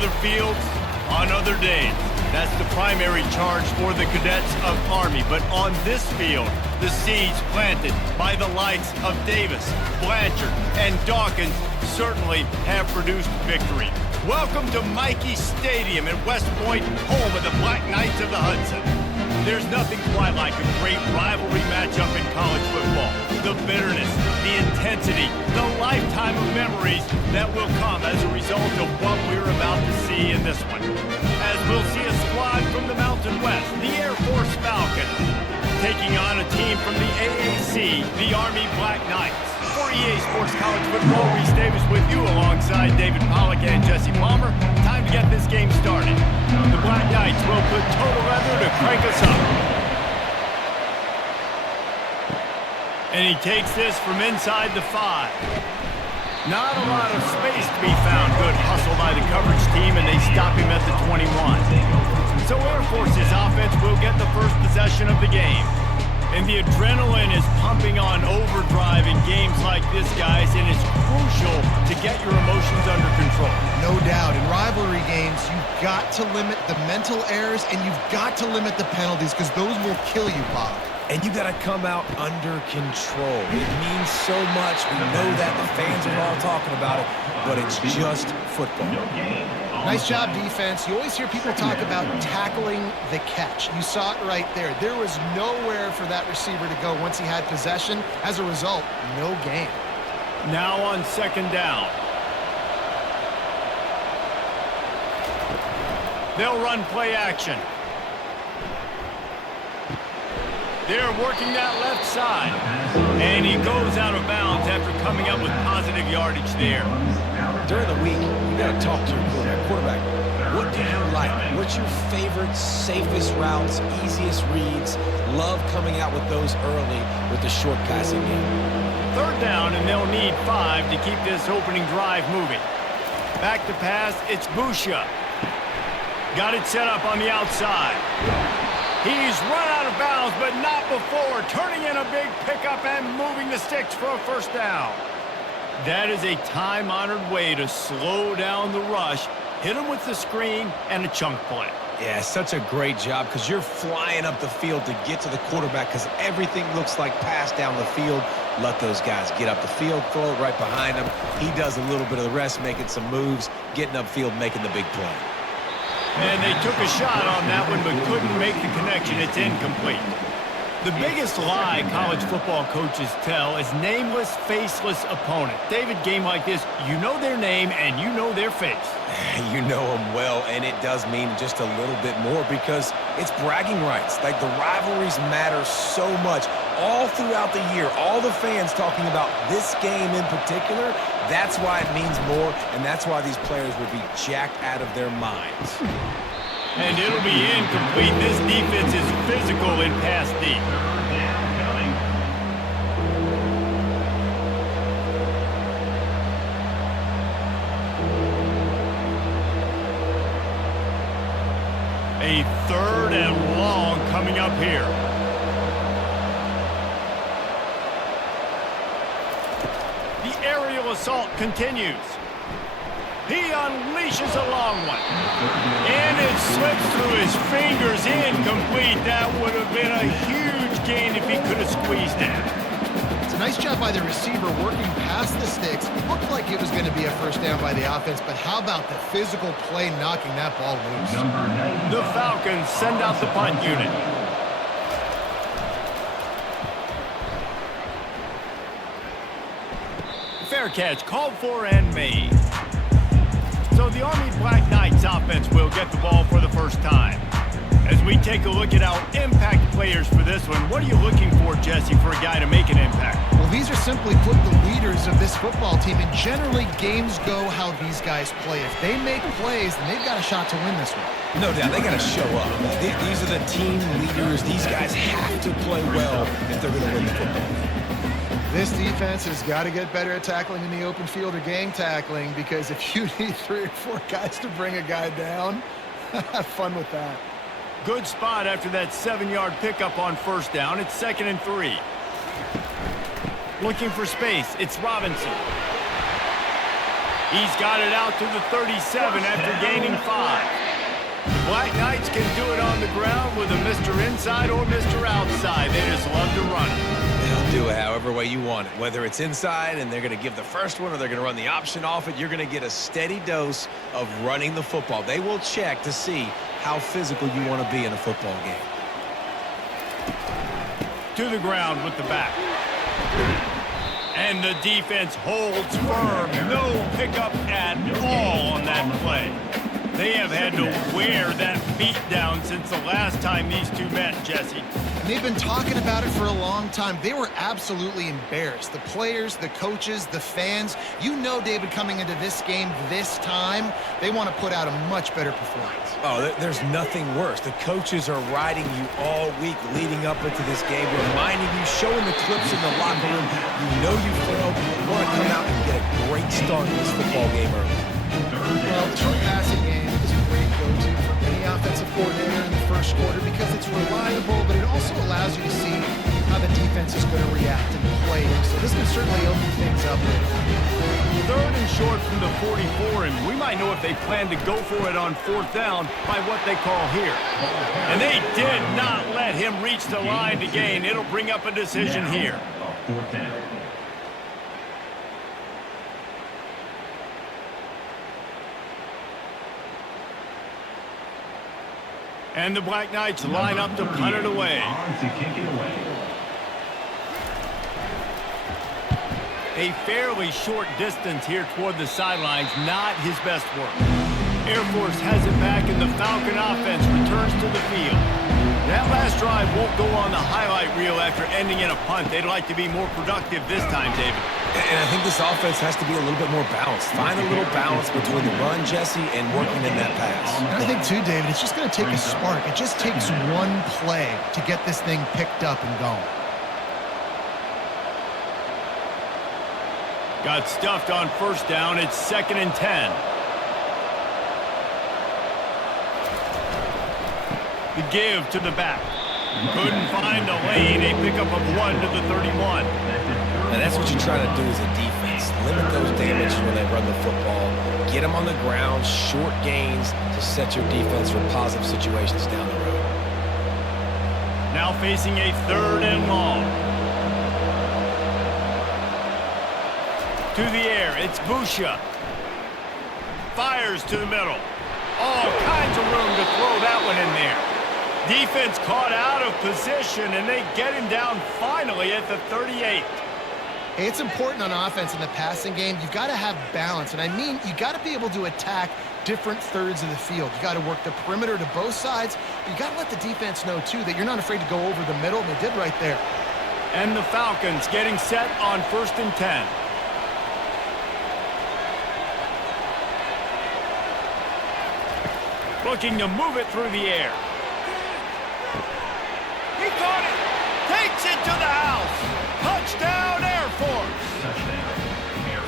other fields, on other days. That's the primary charge for the cadets of Army. But on this field, the seeds planted by the likes of Davis, Blanchard, and Dawkins certainly have produced victory. Welcome to Michie Stadium at West Point, home of the Black Knights of the Hudson. There's nothing quite like a great rivalry matchup in college football. The bitterness, the intensity, the lifetime of memories that will come as a result of what we're about to see in this one. As we'll see a squad from the Mountain West, the Air Force Falcons, taking on a team from the AAC, the Army Black Knights. For EA Sports College Football, Reese Davis with you alongside David Pollack and Jesse Palmer. Time to get this game started. The Black Knights will put total leather to crank us up. And he takes this from inside the 5. Not a lot of space to be found. Good hustle by the coverage team, and they stop him at the 21. So Air Force's offense will get the first possession of the game. And the adrenaline is pumping on overdrive in games like this, guys, and it's crucial to get your emotions under control. No doubt. In rivalry games, you've got to limit the mental errors, and you've got to limit the penalties, because those will kill you, Bob. And you got to come out under control. It means so much. We know that. The fans are all talking about it, but it's just football. Nice job, defense. You always hear people talk about tackling the catch. You saw it right there. There was nowhere for that receiver to go once he had possession. As a result, no gain. Now on second down. They'll run play action. They're working that left side. And he goes out of bounds after coming up with positive yardage there. During the week, you got to talk to your quarterback. What do you like? What's your favorite, safest routes, easiest reads? Love coming out with those early with the short passing game. Third down, and they'll need 5 to keep this opening drive moving. Back to pass, it's Busha. Got it set up on the outside. He's run out of bounds, but not before turning in a big pickup and moving the sticks for a first down. That is a time-honored way to slow down the rush, hit him with the screen, and a chunk play. Yeah, such a great job, because you're flying up the field to get to the quarterback, because everything looks like pass down the field. Let those guys get up the field, throw it right behind him. He does a little bit of the rest, making some moves, getting upfield, making the big play. And they took a shot on that one, but couldn't make the connection. It's incomplete. The biggest lie college football coaches tell is nameless, faceless opponent. David, game like this, you know their name and you know their face. You know them well, and it does mean just a little bit more, because it's bragging rights. Like, the rivalries matter so much all throughout the year. All the fans talking about this game in particular, that's why it means more, and that's why these players will be jacked out of their minds. And it'll be incomplete. This defense is physical in pass deep. A third and long coming up here. The aerial assault continues. He unleashes a long one. And it slips through his fingers, incomplete. That would have been a huge gain if he could have squeezed it. It's a nice job by the receiver working past the sticks. It looked like it was going to be a first down by the offense, but how about the physical play knocking that ball loose? The Falcons send out the punt unit. Fair catch called for and made. So the Army Black Knights offense will get the ball for the first time. As we take a look at our impact players for this one, what are you looking for, Jesse, for a guy to make an impact? Well, these are simply put the leaders of this football team, and generally games go how these guys play. If they make plays, then they've got a shot to win this one. No doubt, they got to show up. These are the team leaders. These guys have to play well if they're going to win the football game. This defense has got to get better at tackling in the open field or gang tackling, because if you need 3 or 4 guys to bring a guy down, have fun with that. Good spot after that 7-yard pickup on first down. It's 2nd and 3. Looking for space. It's Robinson. He's got it out to the 37 after gaining 5. The Black Knights can do it on the ground with a Mr. Inside or Mr. Outside. They just love to run it. They'll do it however way you want it. Whether it's inside and they're going to give the first one or they're going to run the option off it, you're going to get a steady dose of running the football. They will check to see how physical you want to be in a football game. To the ground with the back. And the defense holds firm. No pickup at all on that play. They have had to wear that beat down since the last time these two met, Jesse. And they've been talking about it for a long time. They were absolutely embarrassed. The players, the coaches, the fans. You know, David, coming into this game this time, they want to put out a much better performance. Oh, there's nothing worse. The coaches are riding you all week leading up into this game, reminding you, showing the clips in the locker room. You know you failed. You want to come out and get a great start in this football game early. Well, the short passing game is a great go-to for any offensive coordinator in the first quarter because it's reliable, but it also allows you to see how the defense is going to react and play. So this can certainly open things up later. 3rd and short from the 44, and we might know if they plan to go for it on 4th down by what they call here. And they did not let him reach the line to gain. It'll bring up a decision here. 4th down. And the Black Knights line up to punt it away. A fairly short distance here toward the sidelines, not his best work. Air Force has it back, and the Falcon offense returns to the field. That last drive won't go on the highlight reel after ending in a punt. They'd like to be more productive this time, David. And I think this offense has to be a little bit more balanced. Find a little balance between the run, Jesse, and working in that pass. And I think, too, David, it's just going to take a spark. It just takes one play to get this thing picked up and going. Got stuffed on 1st down. It's 2nd and 10. The give to the back. Couldn't find a lane. A pickup of 1 to the 31. And that's what you try to do as a defense. Limit those damages when they run the football. Get them on the ground, short gains to set your defense for positive situations down the road. Now facing a 3rd and long. To the air, it's Busha. Fires to the middle. All kinds of room to throw that one in there. Defense caught out of position, and they get him down finally at the 38. Hey, it's important on offense in the passing game. You've got to have balance, and I mean you got to be able to attack different thirds of the field. You got to work the perimeter to both sides, but you got to let the defense know, too, that you're not afraid to go over the middle, and they did right there. And the Falcons getting set on 1st and 10. Looking to move it through the air. He caught it. Takes it to the house. Touchdown, Air Force.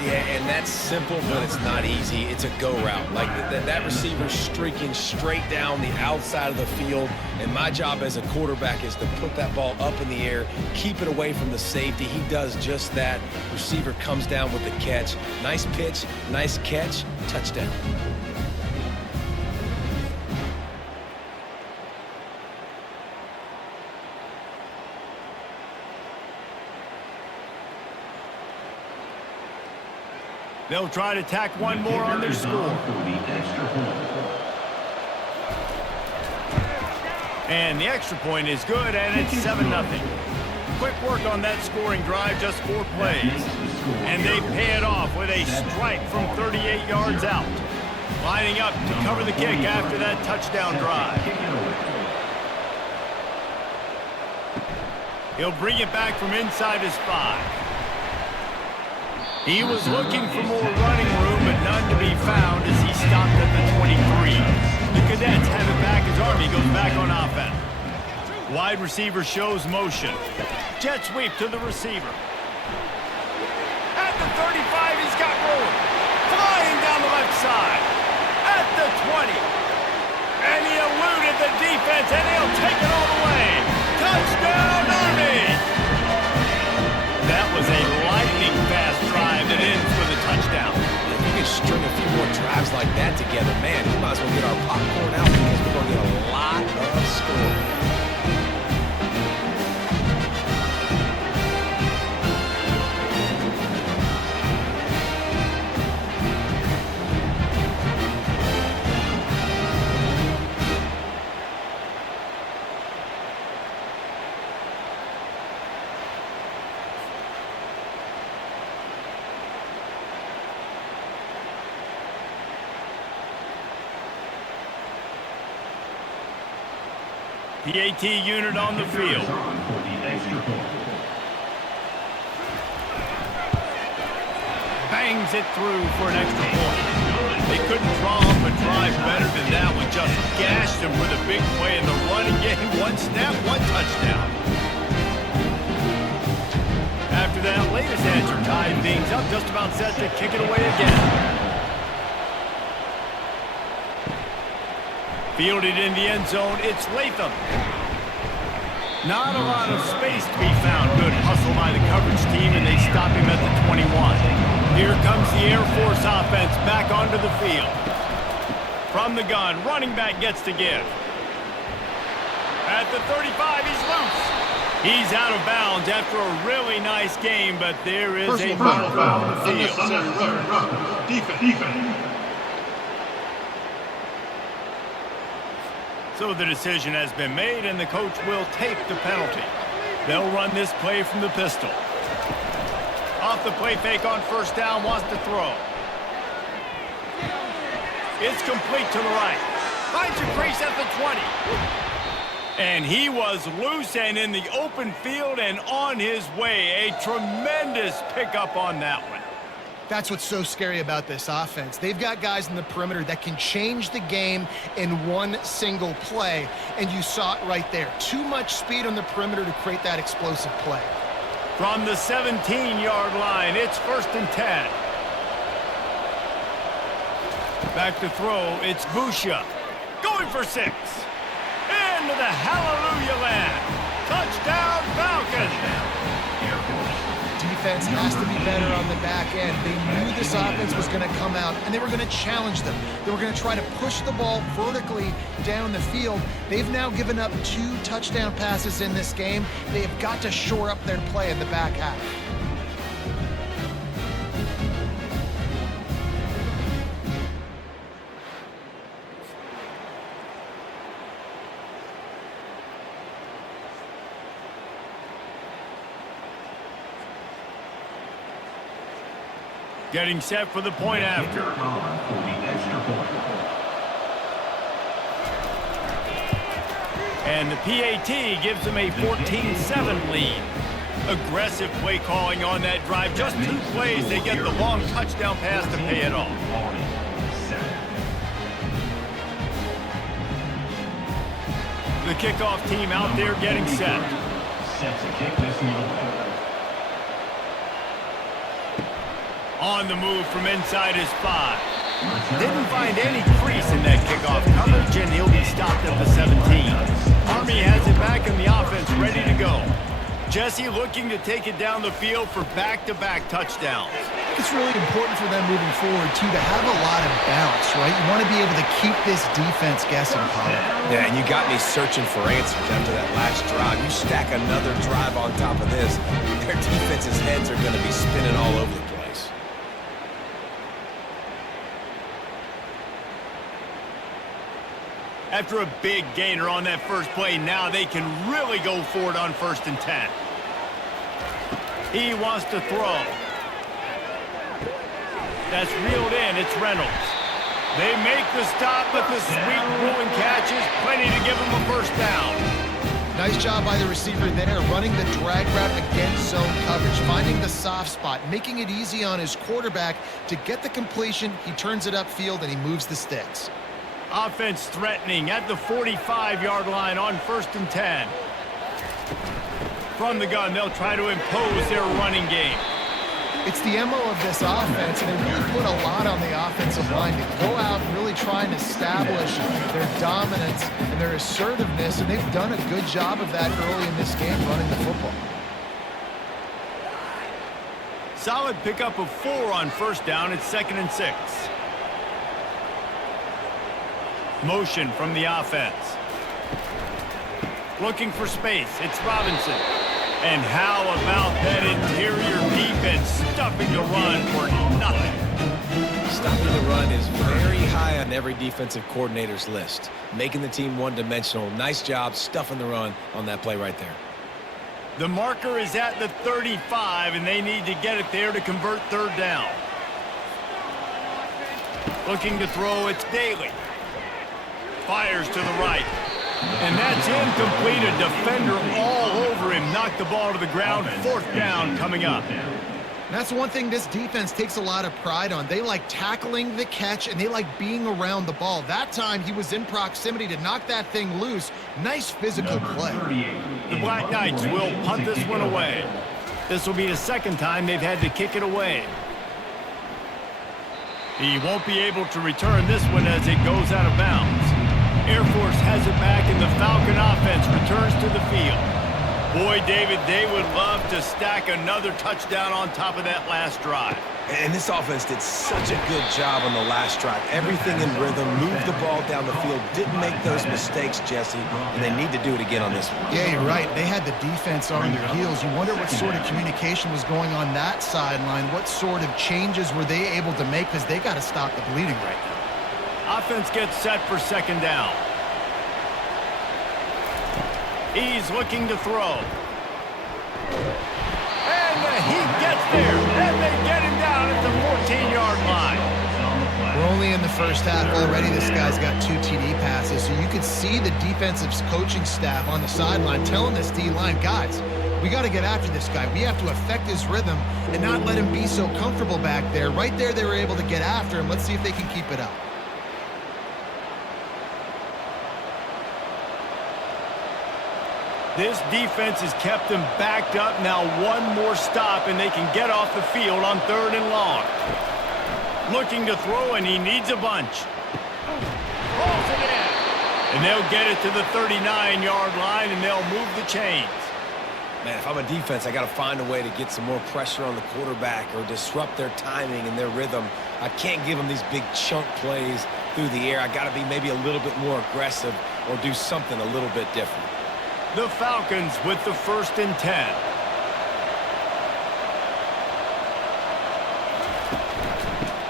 Yeah, and that's simple, but it's not easy. It's a go route. Like that receiver streaking straight down the outside of the field, and my job as a quarterback is to put that ball up in the air, keep it away from the safety. He does just that. Receiver comes down with the catch. Nice pitch, nice catch, touchdown. They'll try to tack one more on their score. And the extra point is good, and it's 7-0. Quick work on that scoring drive, just 4 plays. And they pay it off with a strike from 38 yards out. Lining up to cover the kick after that touchdown drive. He'll bring it back from inside his 5. He was looking for more running room, but none to be found as he stopped at the 23. The Cadets have it back as Army goes back on offense. Wide receiver shows motion. Jet sweep to the receiver. At the 35, he's got room. Flying down the left side. At the 20. And he eluded the defense, and he'll take it all the way. Touchdown, Army! That was a lightning fast drive that ends with a touchdown. If you can string a few more drives like that together, man, we might as well get our popcorn out because we're going to get a lot of scoring. PAT unit on the field. Bangs it through for an extra point. They couldn't draw up a drive better than that one. Just gashed them with a big play in the running game. One snap, one touchdown. After that latest answer tied things up, just about set to kick it away again. Fielded in the end zone, it's Latham. Not a lot of space to be found. Good hustle by the coverage team, and they stop him at the 21. Here comes the Air Force offense back onto the field. From the gun, running back gets to give. At the 35, he's loose. He's out of bounds after a really nice game, but there is a marker on the field. Defense. So the decision has been made, and the coach will take the penalty. They'll run this play from the pistol. Off the play fake on first down, wants to throw. It's complete to the right. Finds a crease at the 20. And he was loose and in the open field and on his way. A tremendous pickup on that one. That's what's so scary about this offense. They've got guys in the perimeter that can change the game in one single play, and you saw it right there. Too much speed on the perimeter to create that explosive play. From the 17-yard line, it's 1st and 10. Back to throw, it's Busha. Going for 6. Into the hallelujah land. Touchdown, Falcons. Defense has to be better on the back end. They knew this offense was going to come out, and they were going to challenge them. They were going to try to push the ball vertically down the field. They've now given up 2 touchdown passes in this game. They have got to shore up their play in the back half. Getting set for the point after. And the PAT gives them a 14-7 lead. Aggressive play calling on that drive. Just 2 plays, they get the long touchdown pass to pay it off. The kickoff team out there getting set. Set to kick this one away. On the move from inside his 5. Didn't find any crease in that kickoff coverage, and he'll be stopped at the 17. Army has it back in the offense, ready to go. Jesse looking to take it down the field for back-to-back touchdowns. It's really important for them moving forward, too, to have a lot of bounce, right? You want to be able to keep this defense guessing, Colin. Yeah, and you got me searching for answers after that last drive. You stack another drive on top of this, their defense's heads are going to be spinning all over the place. After a big gainer on that first play, now they can really go for it on 1st and 10. He wants to throw. That's reeled in. It's Reynolds. They make the stop, but the sweet rolling catch is plenty to give them a first down. Nice job by the receiver there, running the drag route against zone coverage, finding the soft spot, making it easy on his quarterback to get the completion. He turns it upfield, and he moves the sticks. Offense threatening at the 45-yard line on 1st and 10. From the gun, they'll try to impose their running game. It's the MO of this offense, and they really put a lot on the offensive line to go out and really try and establish their dominance and their assertiveness, and they've done a good job of that early in this game running the football. Solid pickup of 4 on first down. It's 2nd and 6. Motion from the offense. Looking for space. It's Robinson. And how about that interior defense stuffing the run for nothing? Stopping the run is very high on every defensive coordinator's list. Making the team one-dimensional. Nice job stuffing the run on that play right there. The marker is at the 35, and they need to get it there to convert 3rd down. Looking to throw, it's Daly. Fires to the right. And that's incomplete. A defender all over him. Knocked the ball to the ground. 4th down coming up. That's one thing this defense takes a lot of pride on. They like tackling the catch, and they like being around the ball. That time, he was in proximity to knock that thing loose. Nice physical play. The Black Knights will punt this one away. This will be the 2nd time they've had to kick it away. He won't be able to return this one as it goes out of bounds. Air Force has it back, and the Falcon offense returns to the field. Boy, David, they would love to stack another touchdown on top of that last drive. And this offense did such a good job on the last drive. Everything in rhythm, moved the ball down the field, didn't make those mistakes, Jesse, and they need to do it again on this one. Yeah, you're right. They had the defense on their heels. You wonder what sort of communication was going on that sideline. What sort of changes were they able to make, because they got to stop the bleeding right now. Offense gets set for 2nd down. He's looking to throw. And he gets there. And they get him down at the 14-yard line. We're only in the first half already. This guy's got 2 TD passes. So you could see the defensive coaching staff on the sideline telling this D-line, guys, we got to get after this guy. We have to affect his rhythm and not let him be so comfortable back there. Right there, they were able to get after him. Let's see if they can keep it up. This defense has kept them backed up. Now one more stop, and they can get off the field on 3rd and long. Looking to throw, and he needs a bunch. Balls it in. And they'll get it to the 39-yard line, and they'll move the chains. Man, if I'm a defense, I got to find a way to get some more pressure on the quarterback or disrupt their timing and their rhythm. I can't give them these big chunk plays through the air. I got to be maybe a little bit more aggressive or do something a little bit different. The Falcons with the 1st and 10.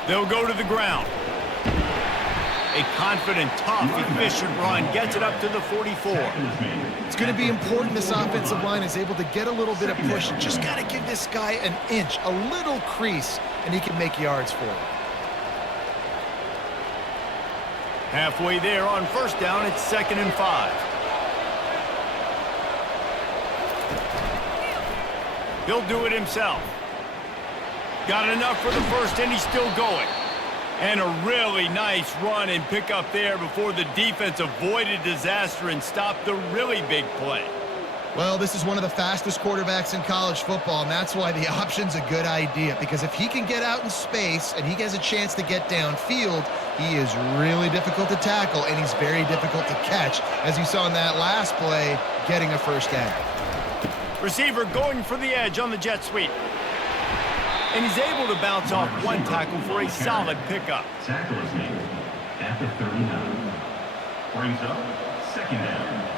They'll go to the ground. A confident, tough, efficient run gets it up to the 44. It's going to be important this offensive line is able to get a little bit of push. Just got to give this guy an inch, a little crease, and he can make yards for it. Halfway there on 1st down, it's 2nd and 5. He'll do it himself. Got enough for the 1st, and he's still going. And a really nice run and pick up there before the defense avoided disaster and stopped the really big play. Well, this is one of the fastest quarterbacks in college football, and that's why the option's a good idea, because if he can get out in space and he has a chance to get downfield, he is really difficult to tackle, and he's very difficult to catch, as you saw in that last play, getting a 1st down. Receiver going for the edge on the jet sweep. And he's able to bounce off one tackle for a solid pickup. Tackle is made at the 39. Brings up 2nd down.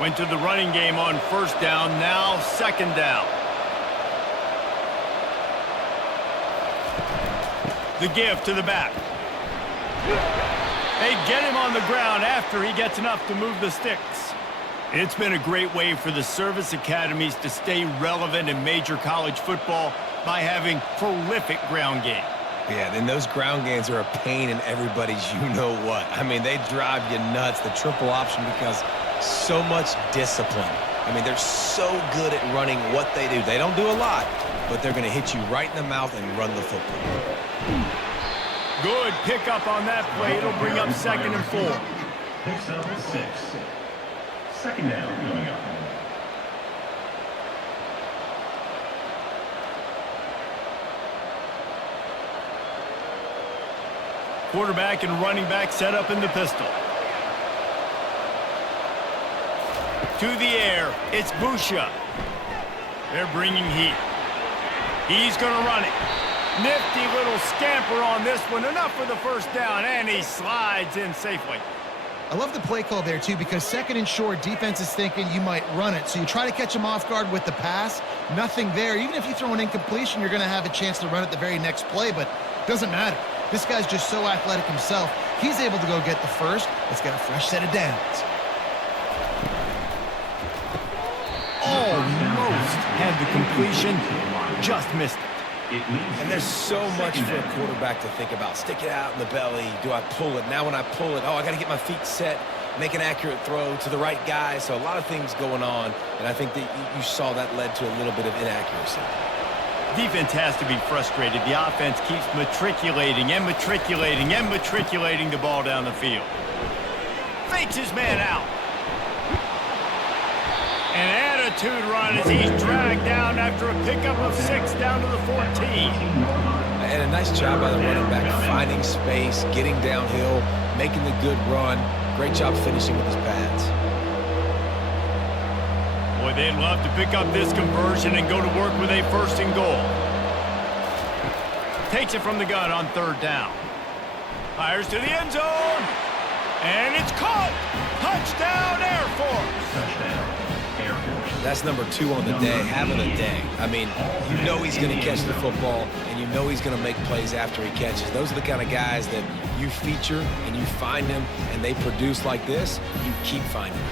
Went to the running game on 1st down, now 2nd down. The give to the back. They get him on the ground after he gets enough to move the sticks. It's been a great way for the service academies to stay relevant in major college football by having prolific ground game. Yeah, and those ground games are a pain in everybody's you-know-what. I mean, they drive you nuts, the triple option, because so much discipline. I mean, they're so good at running what they do. They don't do a lot, but they're going to hit you right in the mouth and run the football. Good pickup on that play. It'll bring up 2nd and 4. Picks up 6. 2nd down coming up. Quarterback and running back set up in the pistol. To the air, it's Busha. They're bringing heat. He's going to run it. Nifty little scamper on this one. Enough for the first down, and he slides in safely. I love the play call there, too, because second and short, defense is thinking you might run it. So you try to catch him off guard with the pass. Nothing there. Even if you throw an incompletion, you're going to have a chance to run it the very next play, but it doesn't matter. This guy's just so athletic himself. He's able to go get the first. Let's get a fresh set of downs. Almost had the completion, just missed it. And there's so much for a quarterback to think about. Stick it out in the belly. Do I pull it? Now when I pull it, I got to get my feet set, make an accurate throw to the right guy. So a lot of things going on, and I think that you saw that led to a little bit of inaccuracy. Defense has to be frustrated. The offense keeps matriculating and matriculating and matriculating the ball down the field. Fakes his man out. An attitude run as he's dragged down after a pickup of 6 down to the 14. And a nice job by the running back, finding space, getting downhill, making the good run. Great job finishing with his pads. Boy, they'd love to pick up this conversion and go to work with a 1st and goal. Takes it from the gun on 3rd down. Fires to the end zone. And it's caught. Touchdown, Air Force. Touchdown. That's number 2 on the day, having a day. I mean, you know he's going to catch the football, and you know he's going to make plays after he catches. Those are the kind of guys that you feature, and you find them, and they produce like this, you keep finding them.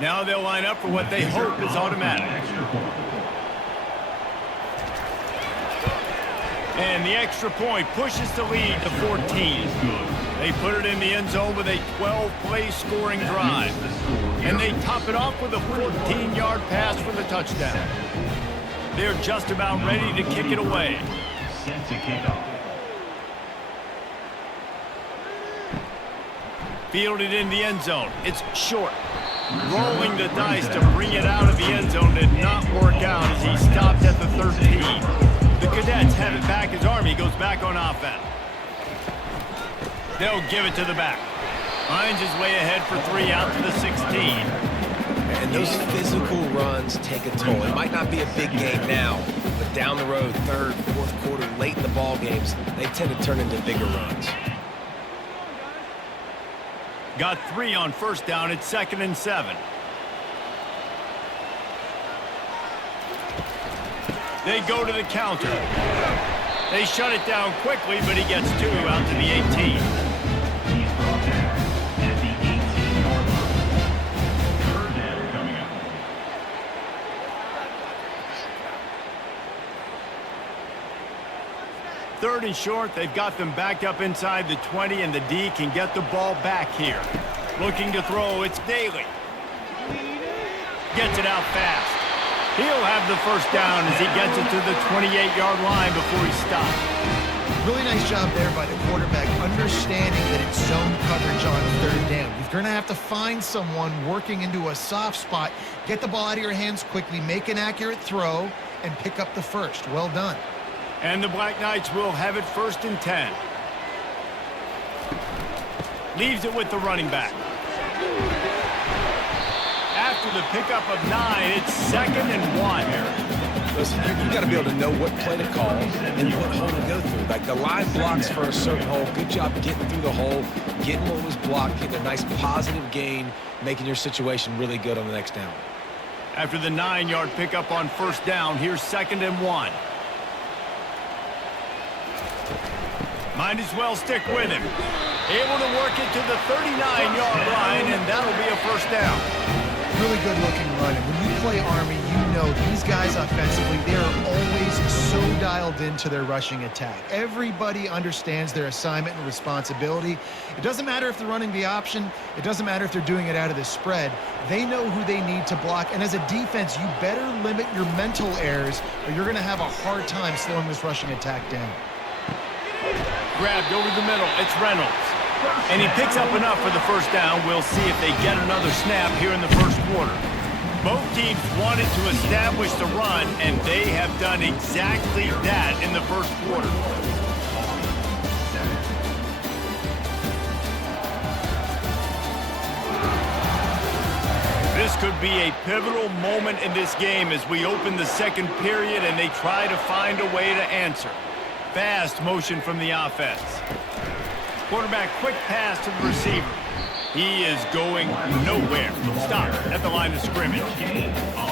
Now they'll line up for what they hope is automatic. And the extra point pushes the lead to 14. They put it in the end zone with a 12-play scoring drive. And they top it off with a 14-yard pass for the touchdown. They're just about ready to kick it away. Set to kick off. Fielded in the end zone. It's short. Rolling the dice to bring it out of the end zone did not work out as he stopped at the 13. The Cadets have it back as Army goes back on offense. They'll give it to the back. Finds his way ahead for 3 out to the 16. And those physical runs take a toll. It might not be a big game now, but down the road, 3rd, 4th quarter, late in the ball games, they tend to turn into bigger runs. Got 3 on 1st down. It's 2nd and 7. They go to the counter. They shut it down quickly, but he gets 2 out to the 18. He's brought down at the 18-yard line. 3rd down coming up. Third and short, they've got them backed up inside the 20, and the D can get the ball back here. Looking to throw, it's Daly. Gets it out fast. He'll have the 1st down as he gets it to the 28-yard line before he stops. Really nice job there by the quarterback, understanding that it's zone coverage on 3rd down. You're going to have to find someone working into a soft spot, get the ball out of your hands quickly, make an accurate throw, and pick up the 1st. Well done. And the Black Knights will have it 1st and 10. Leaves it with the running back. After the pickup of 9, it's 2nd and 1 here. Listen, you got to be able to know what play to call and what hole to go through. Like the line blocks for a certain hole. Good job getting through the hole, getting what was blocked, getting a nice positive gain, making your situation really good on the next down. After the 9-yard pickup on 1st down, here's 2nd and 1. Might as well stick with him. Able to work it to the 39-yard line, and that'll be a 1st down. Really good looking run. And when you play Army, you know these guys offensively, they are always so dialed into their rushing attack. Everybody understands their assignment and responsibility. It doesn't matter if they're running the option. It doesn't matter if they're doing it out of the spread. They know who they need to block. And as a defense, you better limit your mental errors or you're going to have a hard time slowing this rushing attack down. Grabbed over the middle. It's Reynolds. And he picks up enough for the first down. We'll see if they get another snap here in the first quarter. Both teams wanted to establish the run, and they have done exactly that in the first quarter. This could be a pivotal moment in this game as we open the second period and they try to find a way to answer. Fast motion from the offense. Quarterback quick pass to the receiver. He is going nowhere. Stop at the line of scrimmage.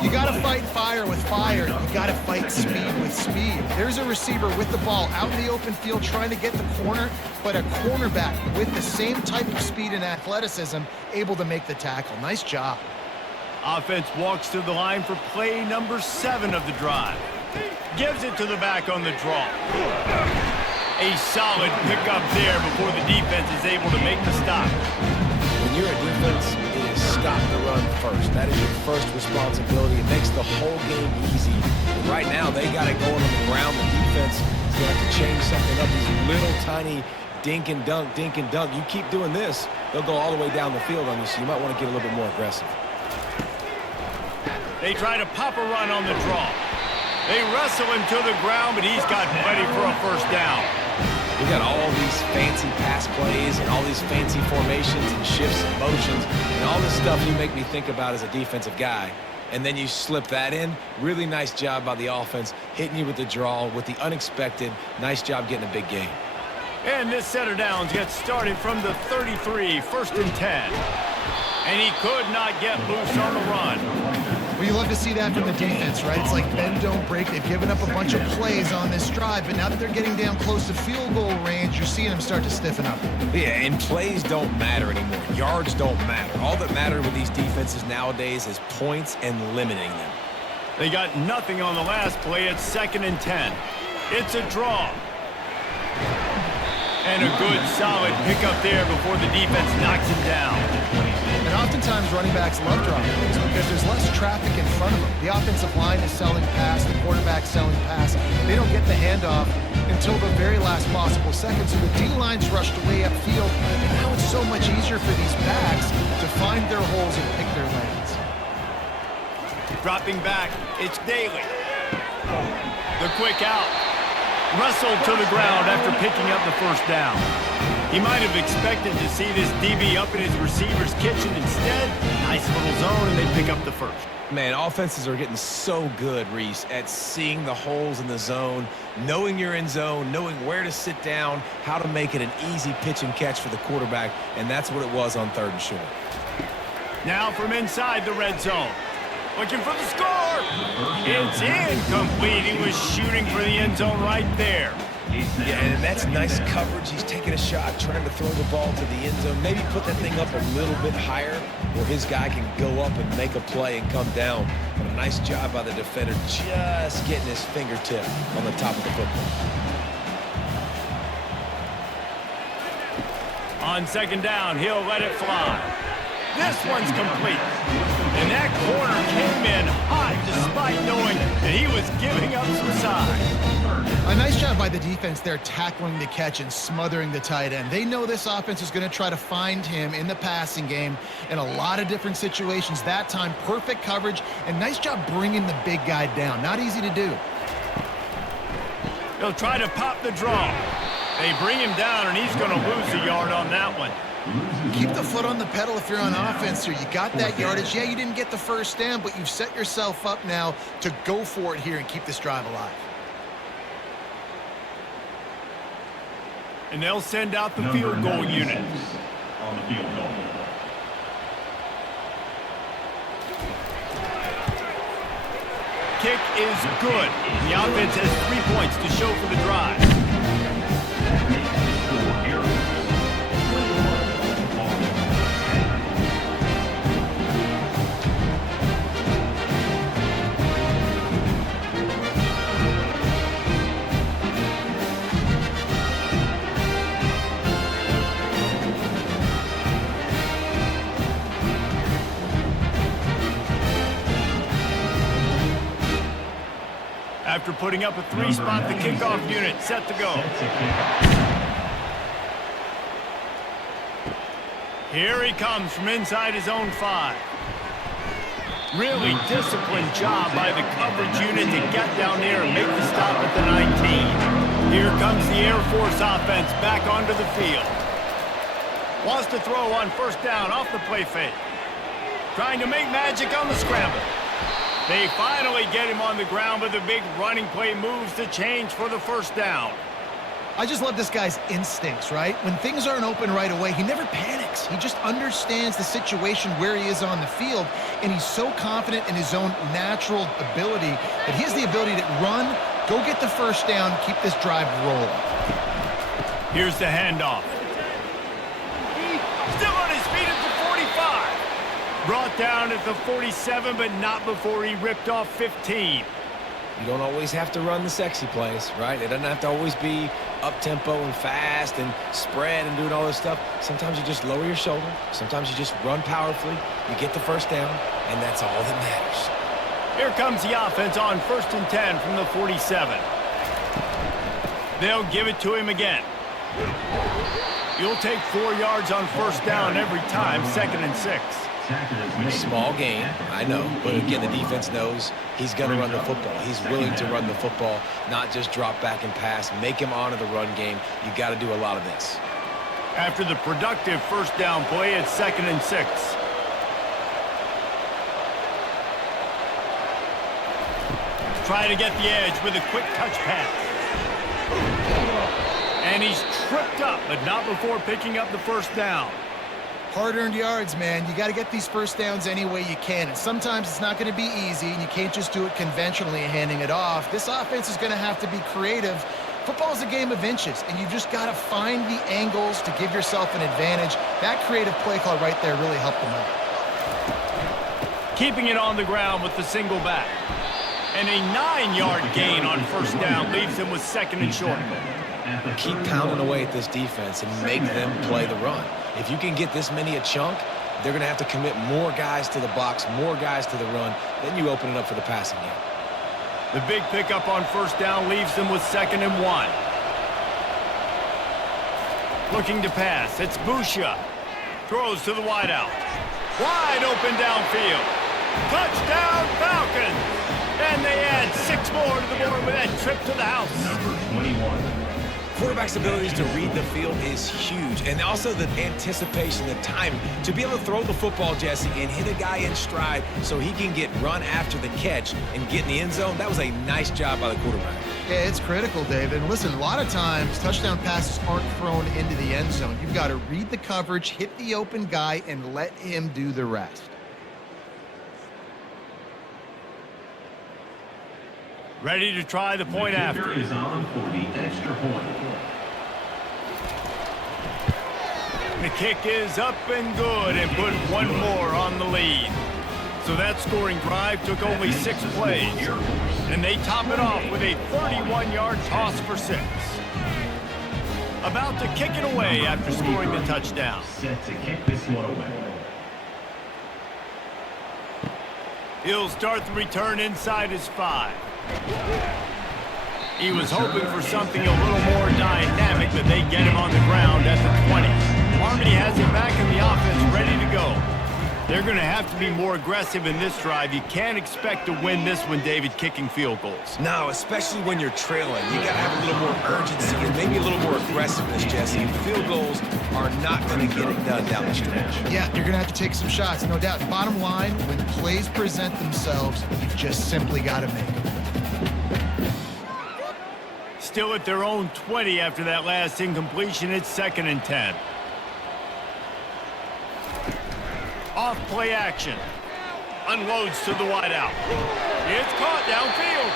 You got to fight fire with fire. You got to fight speed with speed. There's a receiver with the ball out in the open field trying to get the corner, but a cornerback with the same type of speed and athleticism able to make the tackle. Nice job. Offense walks to the line for play number 7 of the drive. Gives it to the back on the draw. A solid pickup there before the defense is able to make the stop. When you're a defense, it is stop the run first. That is your first responsibility. It makes the whole game easy. And right now, they got it going on the ground. The defense is going to have to change something up. These little tiny dink and dunk, dink and dunk. You keep doing this, they'll go all the way down the field on you, so you might want to get a little bit more aggressive. They try to pop a run on the draw. They wrestle him to the ground, but he's got ready for a first down. We got all these fancy pass plays and all these fancy formations and shifts and motions and all this stuff you make me think about as a defensive guy. And then you slip that in. Really nice job by the offense, hitting you with the draw, with the unexpected. Nice job getting a big gain. And this set of downs gets started from the 33, 1st and 10. And he could not get loose on the run. Well, you love to see that from the defense, right? It's like bend, don't break. They've given up a bunch of plays on this drive, but now that they're getting down close to field goal range, you're seeing them start to stiffen up. Yeah, and plays don't matter anymore. Yards don't matter. All that matters with these defenses nowadays is points and limiting them. They got nothing on the last play. It's 2nd and 10. It's a draw. And a good, solid pickup there before the defense knocks him down. And oftentimes running backs love drawing plays because there's less traffic in front of them. The offensive line is selling pass, the quarterback's selling pass. They don't get the handoff until the very last possible second, so the D-line's rushed away upfield. And now it's so much easier for these backs to find their holes and pick their lanes. Dropping back, it's Daly. The quick out. Wrestled to the ground after picking up the first down. He might have expected to see this DB up in his receiver's kitchen. Instead, nice little zone, and they pick up the first. Man, offenses are getting so good, Reese, at seeing the holes in the zone, knowing you're in zone, knowing where to sit down, how to make it an easy pitch and catch for the quarterback, and that's what it was on 3rd and short. Now from inside the red zone. Looking for the score. It's incomplete. He was shooting for the end zone right there. Yeah, and that's nice coverage. He's taking a shot, trying to throw the ball to the end zone. Maybe put that thing up a little bit higher where his guy can go up and make a play and come down. But a nice job by the defender just getting his fingertip on the top of the football. On 2nd down, he'll let it fly. This one's complete. And that corner came in hot despite knowing that he was giving up some size. A nice job by the defense there tackling the catch and smothering the tight end. They know this offense is going to try to find him in the passing game in a lot of different situations. That time, perfect coverage and nice job bringing the big guy down. Not easy to do. He'll try to pop the draw. They bring him down, and he's going to lose a yard on that one. Keep the foot on the pedal if you're on offense here. You got that yardage. Yeah, you didn't get the first down, but you've set yourself up now to go for it here and keep this drive alive. And they'll send out the field goal unit. On the field goal. Kick is good. The offense has 3 points to show for the drive. After putting up a 3-spot, the kickoff unit set to go. Here he comes from inside his own 5. Really disciplined job by the coverage unit to get down there and make the stop at the 19. Here comes the Air Force offense back onto the field. Wants to throw on first down off the play fake. Trying to make magic on the scramble. They finally get him on the ground, but the big running play moves the change for the first down. I just love this guy's instincts, right? When things aren't open right away, he never panics. He just understands the situation where he is on the field, and he's so confident in his own natural ability that he has the ability to run, go get the first down, keep this drive rolling. Here's the handoff. Still on his feet at the 45. Brought down at the 47, but not before he ripped off 15. You don't always have to run the sexy plays, right? It doesn't have to always be up-tempo and fast and spread and doing all this stuff. Sometimes you just lower your shoulder. Sometimes you just run powerfully. You get the first down, and that's all that matters. Here comes the offense on 1st and 10 from the 47. They'll give it to him again. You'll take 4 yards on first down every time, 2nd and 6. Small gain, I know, but again, the defense knows he's going to run the football. He's willing to run the football, not just drop back and pass, make him honor the run game. You got to do a lot of this. After the productive first down play, it's 2nd and 6. Try to get the edge with a quick touch pass. And he's tripped up, but not before picking up the first down. Hard-earned yards, man. You got to get these first downs any way you can. And sometimes it's not going to be easy, and you can't just do it conventionally handing it off. This offense is going to have to be creative. Football is a game of inches, and you just got to find the angles to give yourself an advantage. That creative play call right there really helped them out. Keeping it on the ground with the single back. And a 9-yard gain on first down leaves him with 2nd and short. Keep pounding away at this defense and make them play the run. If you can get this many a chunk, they're going to have to commit more guys to the box, more guys to the run. Then you open it up for the passing game. The big pickup on first down leaves them with 2nd and 1. Looking to pass. It's Busha. Throws to the wideout. Wide open downfield. Touchdown Falcons! And they add 6 more to the board with that trip to the house. Number 21. Quarterback's abilities to read the field is huge, and also the anticipation, the time to be able to throw the football, Jesse, and hit a guy in stride so he can get run after the catch and get in the end zone. That was a nice job by the quarterback. Yeah, it's critical, David. And listen, a lot of times touchdown passes aren't thrown into the end zone. You've got to read the coverage, hit the open guy, and let him do the rest. Ready to try the point after. Is on for the extra point. The kick is up and good and put 1 more on the lead. So that scoring drive took only 6 plays. And they top it off with a 31-yard toss for 6. About to kick it away after scoring the touchdown. Set to kick this one away. He'll start the return inside his 5. He was hoping for something a little more dynamic, but they get him on the ground at the 20. Harmony has it back in the offense, ready to go. They're going to have to be more aggressive in this drive. You can't expect to win this one, David, kicking field goals. No, especially when you're trailing. You got to have a little more urgency and maybe a little more aggressiveness, Jesse. And field goals are not going to get it done down the stretch. Yeah, you're going to have to take some shots, no doubt. Bottom line, when plays present themselves, you just simply got to make them. Still at their own 20 after that last incompletion. It's 2nd and 10. Off play action. Unloads to the wideout. It's caught downfield.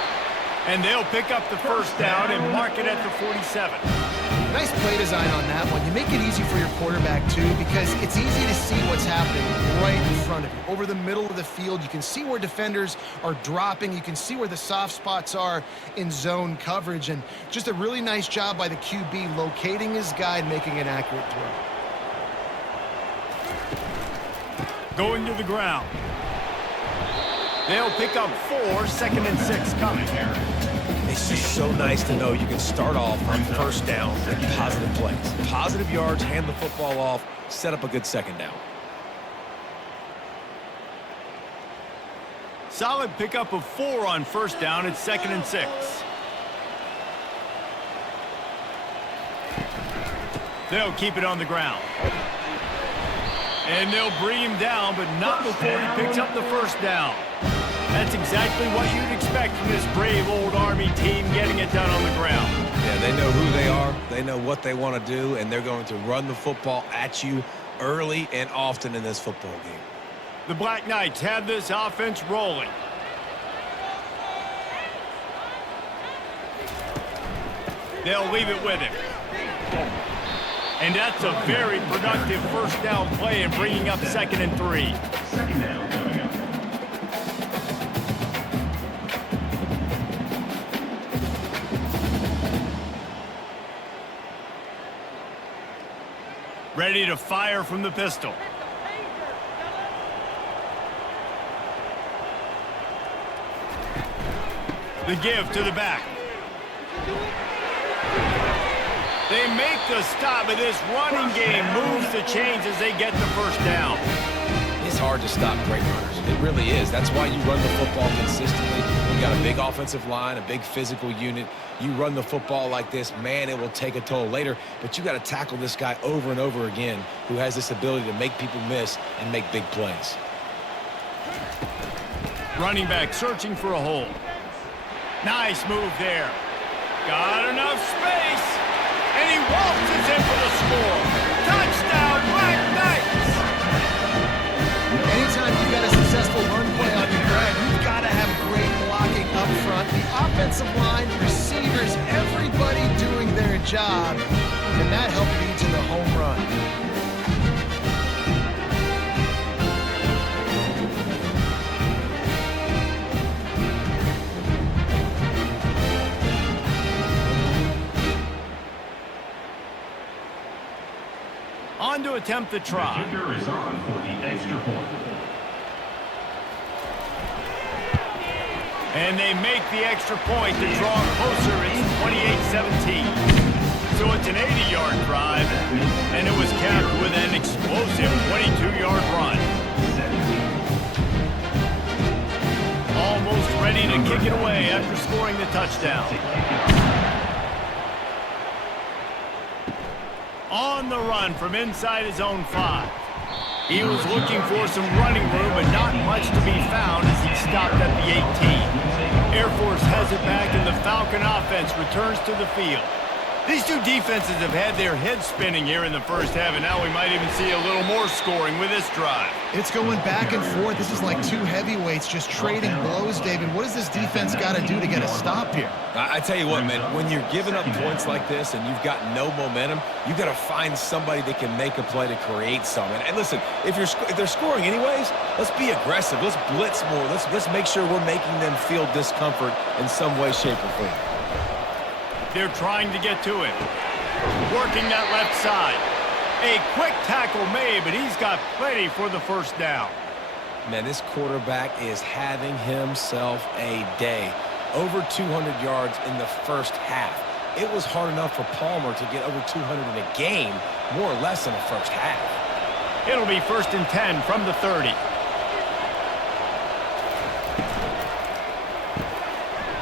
And they'll pick up the first down and mark it at the 47. Nice play design on that one. You make it easy for your quarterback, too, because it's easy to see what's happening right in front of you. Over the middle of the field, you can see where defenders are dropping. You can see where the soft spots are in zone coverage. And just a really nice job by the QB locating his guy and making an accurate throw. Going to the ground. They'll pick up 4, 2nd and 6 coming here. They It's just so nice to know you can start off on first down with positive plays. Positive yards, hand the football off, set up a good second down. Solid pickup of 4 on first down. It's 2nd and 6. They'll keep it on the ground. And they'll bring him down, but not before he picks up the first down. That's exactly what you'd expect from this brave old Army team, getting it done on the ground. Yeah, they know who they are, they know what they want to do, and they're going to run the football at you early and often in this football game. The Black Knights have this offense rolling. They'll leave it with him. And that's a very productive first down play and bringing up 2nd and 3. Second down coming up. Ready to fire from the pistol. The give to the back. They make the stop, but this running game moves the chains as they get the first down. It's hard to stop great runners. It really is. That's why you run the football consistently. You got a big offensive line, a big physical unit. You run the football like this, man, it will take a toll later. But you got to tackle this guy over and over again who has this ability to make people miss and make big plays. Running back searching for a hole. Nice move there. Got enough space. And he waltzes in for the score. Touchdown, Black Knights! Anytime you've got a successful run play on your drive, you've got to have great blocking up front. The offensive line, receivers, everybody doing their job. And that helped lead to the home run. On to attempt the try. The kicker is on for the extra point. And they make the extra point to draw closer. It's 28-17. So it's an 80-yard drive, and it was capped with an explosive 22-yard run. Almost ready to kick it away after scoring the touchdown. On the run from inside his own 5. He was looking for some running room, but not much to be found as he stopped at the 18. Air Force has it back, and the Falcon offense returns to the field. These two defenses have had their heads spinning here in the first half, and now we might even see a little more scoring with this drive. It's going back and forth. This is like two heavyweights just trading blows, David. What does this defense got to do to get a stop here? I tell you what, man, when you're giving up points like this and you've got no momentum, you got to find somebody that can make a play to create some. And listen, if they're scoring anyways, let's be aggressive. Let's blitz more. Let's make sure we're making them feel discomfort in some way, shape, or form. They're trying to get to it. Working that left side. A quick tackle made, but he's got plenty for the first down. Man, this quarterback is having himself a day. Over 200 yards in the first half. It was hard enough for Palmer to get over 200 in a game, more or less in the first half. It'll be 1st and 10 from the 30.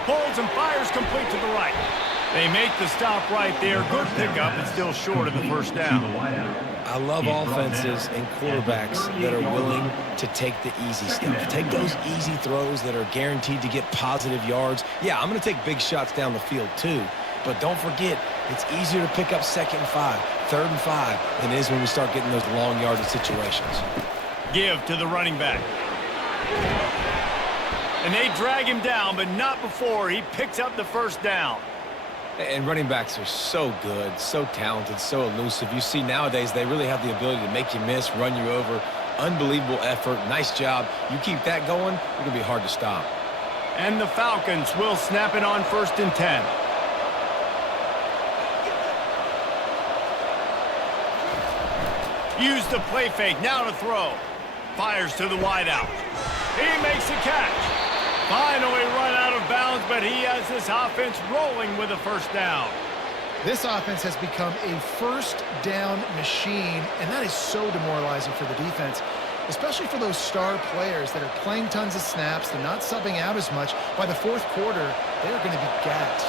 Pulls and fires complete to the right. They make the stop right there. Good pickup, but still short of the first down. I love offenses and quarterbacks that are willing to take the easy stuff. Take those easy throws that are guaranteed to get positive yards. Yeah, I'm going to take big shots down the field too. But don't forget, it's easier to pick up 2nd and 5, 3rd and 5 than it is when we start getting those long yardage situations. Give to the running back. And they drag him down, but not before he picks up the first down. And running backs are so good, so talented, so elusive. You see nowadays they really have the ability to make you miss, run you over. Unbelievable effort. Nice job. You keep that going, it's going to be hard to stop. And the Falcons will snap it on 1st and 10. Use the play fake. Now to throw. Fires to the wideout. He makes the catch. Finally run out of bounds, but but he has this offense rolling with a first down. This offense has become a first down machine, and that is so demoralizing for the defense, especially for those star players that are playing tons of snaps. They're not subbing out as much. By the fourth quarter, they're going to be gassed.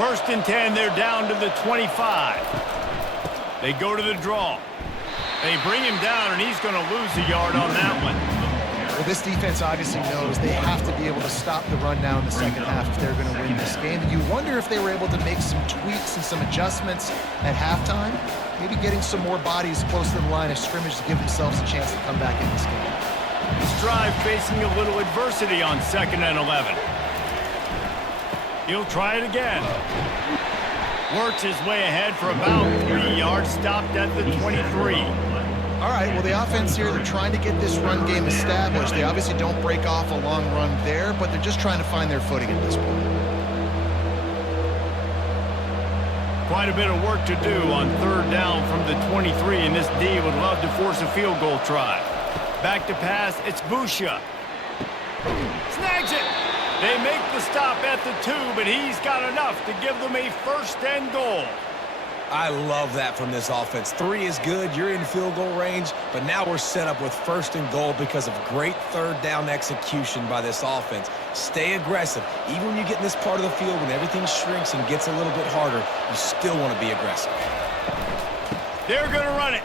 1st and 10, they're down to the 25. They go to the draw. They bring him down, and he's going to lose a yard on that one. Well, this defense obviously knows they have to be able to stop the run now in the second half if they're going to win this game. And you wonder if they were able to make some tweaks and some adjustments at halftime, maybe getting some more bodies close to the line of scrimmage to give themselves a chance to come back in this game. This drive facing a little adversity on 2nd and 11. He'll try it again. Works his way ahead for about 3 yards, stopped at the 23. All right, well, the offense here, they're trying to get this run game established. They obviously don't break off a long run there, but they're just trying to find their footing at this point. Quite a bit of work to do on 3rd down from the 23, and this D would love to force a field goal try. Back to pass, it's Busha. Snags it! They make the stop at the 2, but he's got enough to give them a 1st and goal. I love that from this offense. 3 is good. You're in field goal range, but now we're set up with 1st and goal because of great 3rd down execution by this offense. Stay aggressive. Even when you get in this part of the field, when everything shrinks and gets a little bit harder, you still want to be aggressive. They're going to run it.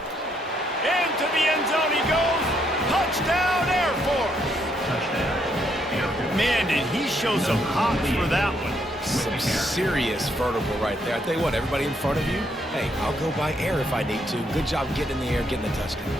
Into the end zone he goes. Touchdown, Air Force. Man, did he show some hops for that one. Some serious vertical right there. I tell you what, everybody in front of you, hey, I'll go by air if I need to. Good job getting in the air, getting a touchdown.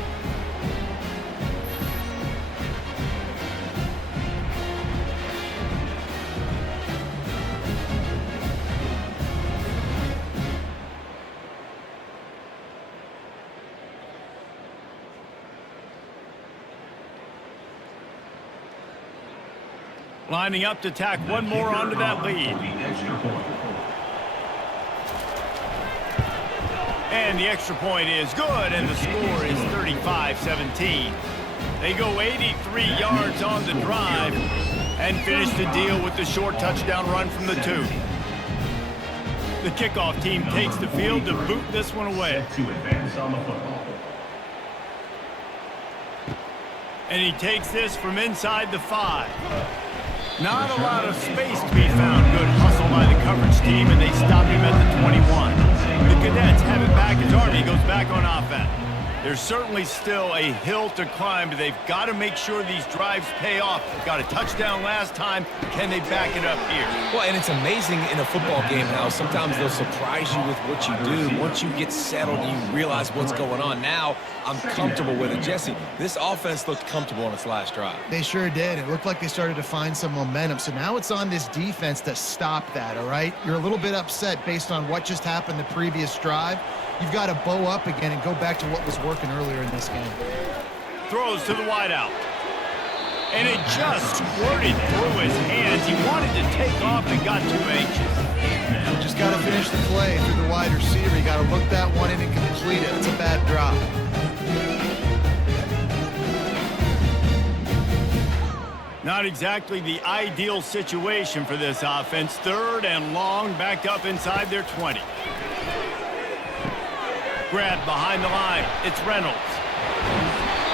Lining up to tack one more onto that lead. And the extra point is good, and the score is 35-17. They go 83 yards on the drive and finish the deal with the short touchdown run from the 2. The kickoff team takes the field to boot this one away. And he takes this from inside the 5. Not a lot of space to be found. Good hustle by the coverage team, and they stop him at the 21. The Cadets have it back as Army goes back on offense. There's certainly still a hill to climb, but they've got to make sure these drives pay off. Got a touchdown last time. Can they back it up here? Well, and it's amazing in a football game how sometimes they'll surprise you with what you do. Once you get settled and you realize what's going on, now I'm comfortable with it. Jesse, this offense looked comfortable on its last drive. They sure did. It looked like they started to find some momentum. So now it's on this defense to stop that, all right? You're a little bit upset based on what just happened the previous drive. You've got to bow up again and go back to what was working earlier in this game. Throws to the wideout. And it just squirted through his hands. He wanted to take off and got too anxious. You just got to finish the play through the wide receiver. You got to look that one in and complete it. It's a bad drop. Not exactly the ideal situation for this offense. 3rd and long, backed up inside their 20. Grabbed behind the line. It's Reynolds.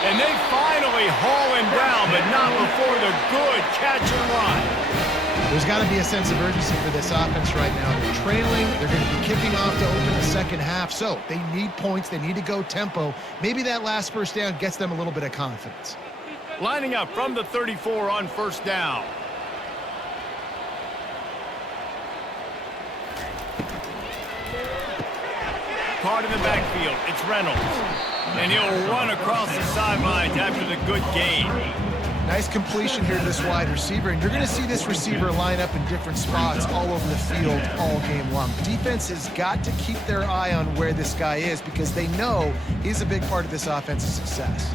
And they finally haul him down, but not before the good catch and run. There's got to be a sense of urgency for this offense right now. They're trailing. They're going to be kicking off to open the second half. So they need points. They need to go tempo. Maybe that last first down gets them a little bit of confidence. Lining up from the 34 on 1st down. Caught in the backfield. It's Reynolds. And he'll run across the sidelines after the good gain. Nice completion here to this wide receiver. And you're going to see this receiver line up in different spots all over the field all game long. Defense has got to keep their eye on where this guy is because they know he's a big part of this offense's success.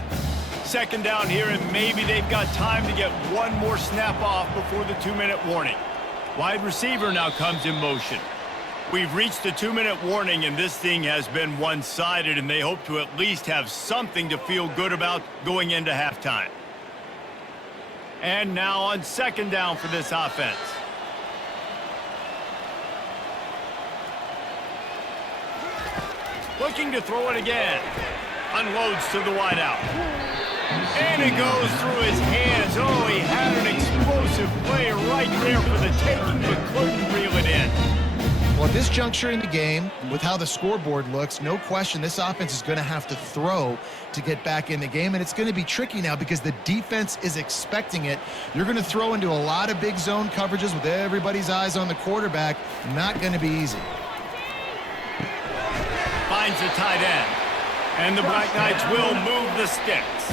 2nd down here, and maybe they've got time to get one more snap off before the 2-minute warning. Wide receiver now comes in motion. We've reached the 2-minute warning, and this thing has been one-sided, and they hope to at least have something to feel good about going into halftime. And now on 2nd down for this offense. Looking to throw it again. Unloads to the wideout. And it goes through his hands. Oh, he had an explosive play right there for the taking, but couldn't reel it in. Well, at this juncture in the game, with how the scoreboard looks, no question this offense is going to have to throw to get back in the game, and it's going to be tricky now because the defense is expecting it. You're going to throw into a lot of big zone coverages with everybody's eyes on the quarterback. Not going to be easy. Finds the tight end. And the Black Knights will move the sticks.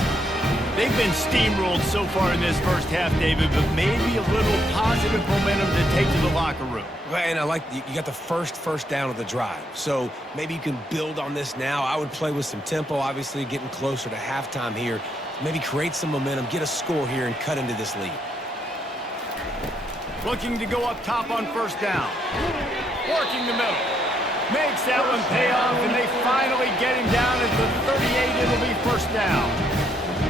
They've been steamrolled so far in this first half, David, but maybe a little positive momentum to take to the locker room. And I like you got the first down of the drive, so maybe you can build on this now. I would play with some tempo, obviously getting closer to halftime here. Maybe create some momentum, get a score here, and cut into this lead. Looking to go up top on first down. Working the middle. Makes that one pay off, and they finally get him down at the 38. It'll be first down.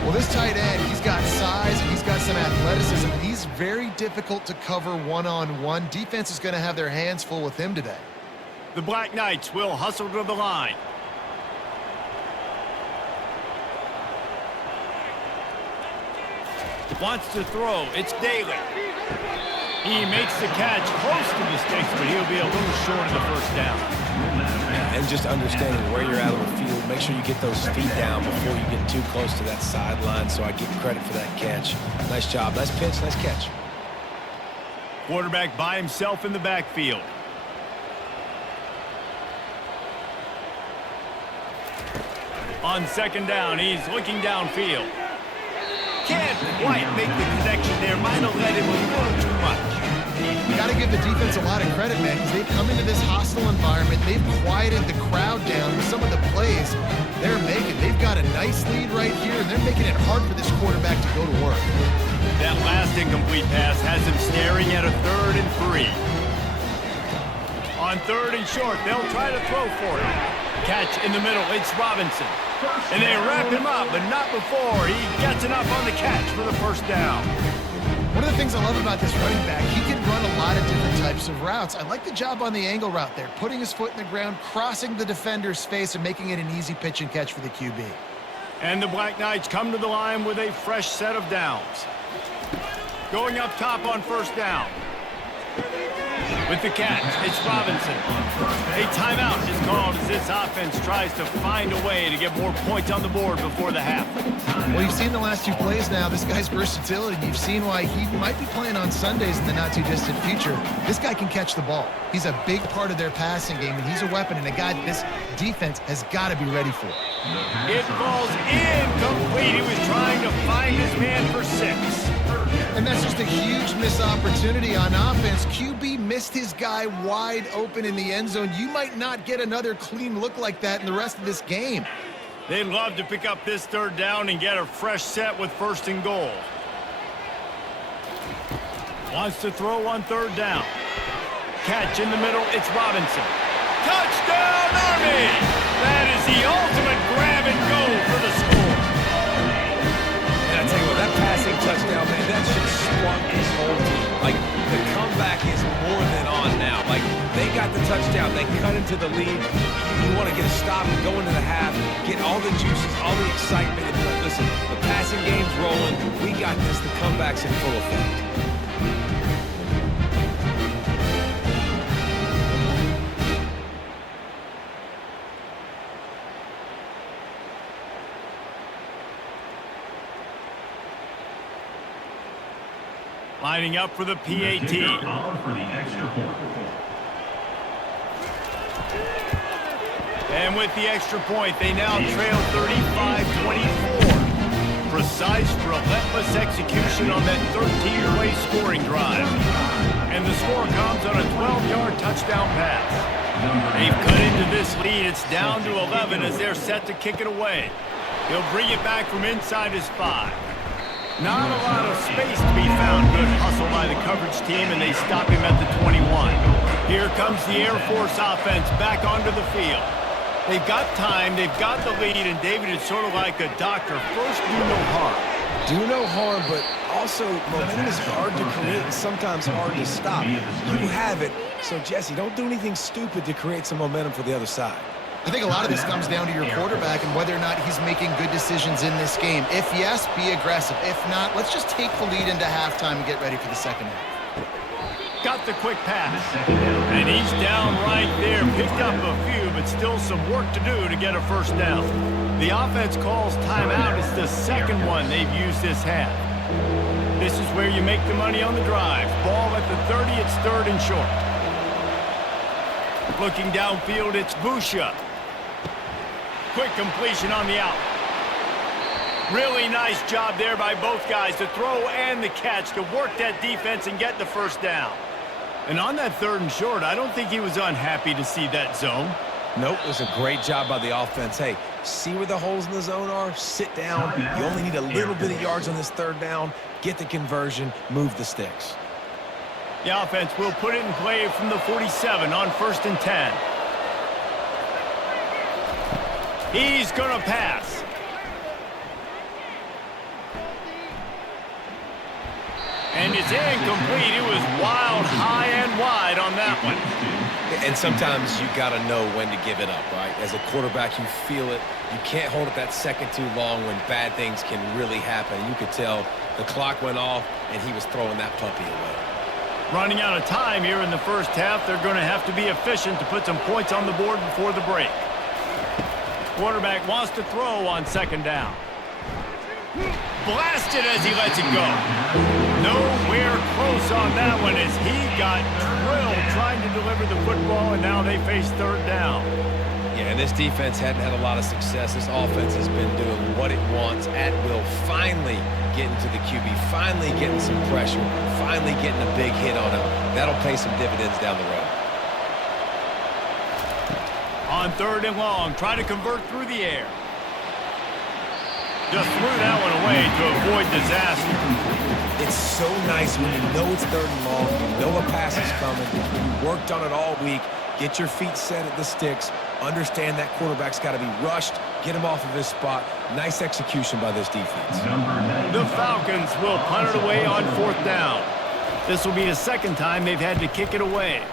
Well, this tight end, he's got size, and he's got some athleticism. He's very difficult to cover one-on-one. Defense is going to have their hands full with him today. The Black Knights will hustle to the line. Wants to throw. It's Daly. He makes the catch close to the sticks, but he'll be a little short of the first down. And just understanding where you're at on the field, make sure you get those feet down before you get too close to that sideline, so I give credit for that catch. Nice job. Nice pitch. Nice catch. Quarterback by himself in the backfield. On second down, he's looking downfield. Can't quite make the connection there. Might have let him a little too much. You got to give the defense a lot of credit, man, because they've come into this hostile environment. They've quieted the crowd down with some of the plays they're making. They've got a nice lead right here, and they're making it hard for this quarterback to go to work. That last incomplete pass has him staring at a 3rd and 3. On 3rd and short, they'll try to throw for it. Catch in the middle, it's Robinson. And they wrap him up, but not before he gets enough on the catch for the first down. One of the things I love about this running back, he can run a lot of different types of routes. I like the job on the angle route there, putting his foot in the ground, crossing the defender's face, and making it an easy pitch and catch for the QB. And the Black Knights come to the line with a fresh set of downs. Going up top on first down. With the catch, it's Robinson. A timeout is called as this offense tries to find a way to get more points on the board before the half. Well, you've seen the last 2 plays now, this guy's versatility. You've seen why he might be playing on Sundays in the not-too-distant future. This guy can catch the ball. He's a big part of their passing game, and he's a weapon and a guy that this defense has got to be ready for. It falls incomplete. He was trying to find his man for 6. And that's just a huge missed opportunity on offense. QB missed his guy wide open in the end zone. You might not get another clean look like that in the rest of this game. They'd love to pick up this 3rd down and get a fresh set with 1st and goal. Wants to throw on 3rd down. Catch in the middle, it's Robinson. Touchdown, Army! That is the ultimate grab and go for the score. And I tell you what, that passing touchdown, man, that should spark this whole team. Like, the comeback is more than on now. Like, they got the touchdown. They cut into the lead. You want to get a stop and go into the half, get all the juices, all the excitement. And listen, the passing game's rolling. We got this. The comeback's in full effect. Lining up for the PAT. And with the extra point, they now trail 35-24. Precise, relentless execution on that 13-play scoring drive. And the score comes on a 12-yard touchdown pass. They've cut into this lead. It's down to 11 as they're set to kick it away. He'll bring it back from inside his 5. Not a lot of space to be found. Good hustle by the coverage team, and they stop him at the 21. Here comes the Air Force offense back onto the field. They've got time, they've got the lead, and David is sort of like a doctor. First, do no harm. Do no harm, but also momentum is hard to create and sometimes hard to stop. You have it, so Jesse, don't do anything stupid to create some momentum for the other side. I think a lot of this comes down to your quarterback and whether or not he's making good decisions in this game. If yes, be aggressive. If not, let's just take the lead into halftime and get ready for the second half. Got the quick pass. And he's down right there. Picked up a few, but still some work to do to get a first down. The offense calls timeout. It's the second one they've used this half. This is where you make the money on the drive. Ball at the 30, it's third and short. Looking downfield, it's Busha. Quick completion on the out. Really nice job there by both guys, the throw and the catch, to work that defense and get the first down. And on that third and short, I don't think he was unhappy to see that zone. Nope, it was a great job by the offense. Hey, see where the holes in the zone are? Sit down. You only need a little bit of yards on this third down. Get the conversion. Move the sticks. The offense will put it in play from the 47 on 1st and 10. He's going to pass. And it's incomplete. It was wild, high and wide on that one. And sometimes you got to know when to give it up, right? As a quarterback, you feel it. You can't hold it that second too long when bad things can really happen. You could tell the clock went off, and he was throwing that puppy away. Running out of time here in the first half. They're going to have to be efficient to put some points on the board before the break. Quarterback wants to throw on second down. Blasted as he lets it go. Nowhere close on that one as he got drilled trying to deliver the football, and now they face third down. Yeah, this defense hadn't had a lot of success. This offense has been doing what it wants at will. Finally getting to the QB, finally getting some pressure, finally getting a big hit on him. That'll pay some dividends down the road. On third and long, try to convert through the air. Just threw that one away to avoid disaster. It's so nice when you know it's third and long, you know a pass is coming, you worked on it all week, get your feet set at the sticks, understand that quarterback's got to be rushed, get him off of his spot. Nice execution by this defense. The Falcons will punt it away on 4th down. This will be the second time they've had to kick it away.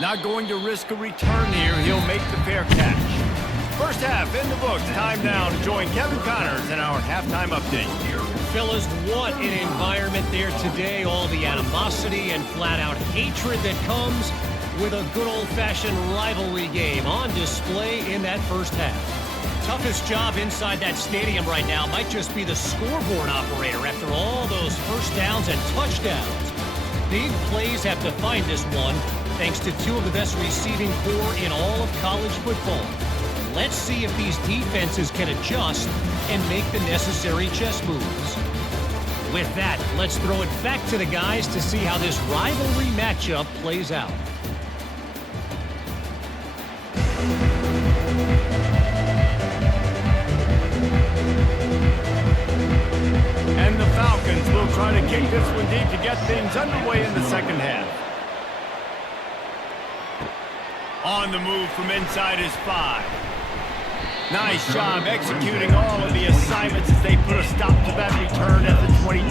Not going to risk a return here. He'll make the fair catch. First half in the books. Time now to join Kevin Connors in our halftime update. Fellas, what an environment there today. All the animosity and flat-out hatred that comes with a good old-fashioned rivalry game on display in that first half. Toughest job inside that stadium right now might just be the scoreboard operator after all those first downs and touchdowns. Big plays have defined this one, thanks to two of the best receiving corps in all of college football. Let's see if these defenses can adjust and make the necessary chess moves. With that, let's throw it back to the guys to see how this rivalry matchup plays out. And the Falcons will try to kick this one deep to get things underway in the second half. On the move from inside his 5. Nice job executing all of the assignments as they put a stop to that return at the 22.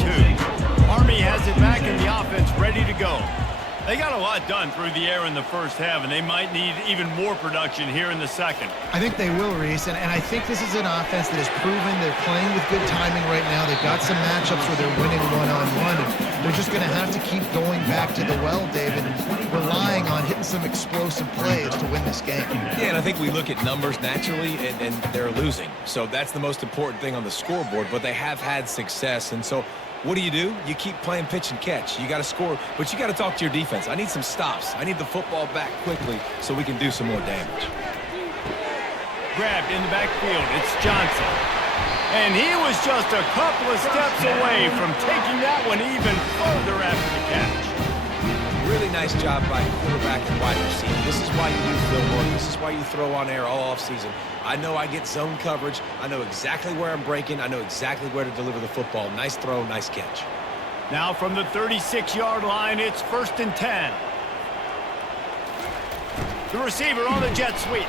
Army has it back in the offense ready to go. They got a lot done through the air in the first half, and they might need even more production here in the second. I think they will, Reese, and I think this is an offense that has proven they're playing with good timing right now. They've got some matchups where they're winning one-on-one, and they're just going to have to keep going back to the well, David, and relying on hitting some explosive plays to win this game. Yeah, and I think we look at numbers naturally, and they're losing. So that's the most important thing on the scoreboard, but they have had success, and so what do? You keep playing pitch and catch. You got to score, but you got to talk to your defense. I need some stops. I need the football back quickly so we can do some more damage. Grabbed in the backfield. It's Johnson. And he was just a couple of steps away from taking that one even further after the catch. Really nice job by quarterback and wide receiver. This is why you do film work. This is why you throw on air all offseason. I know I get zone coverage. I know exactly where I'm breaking. I know exactly where to deliver the football. Nice throw, nice catch. Now from the 36-yard line, it's 1st and 10. The receiver on the jet sweep.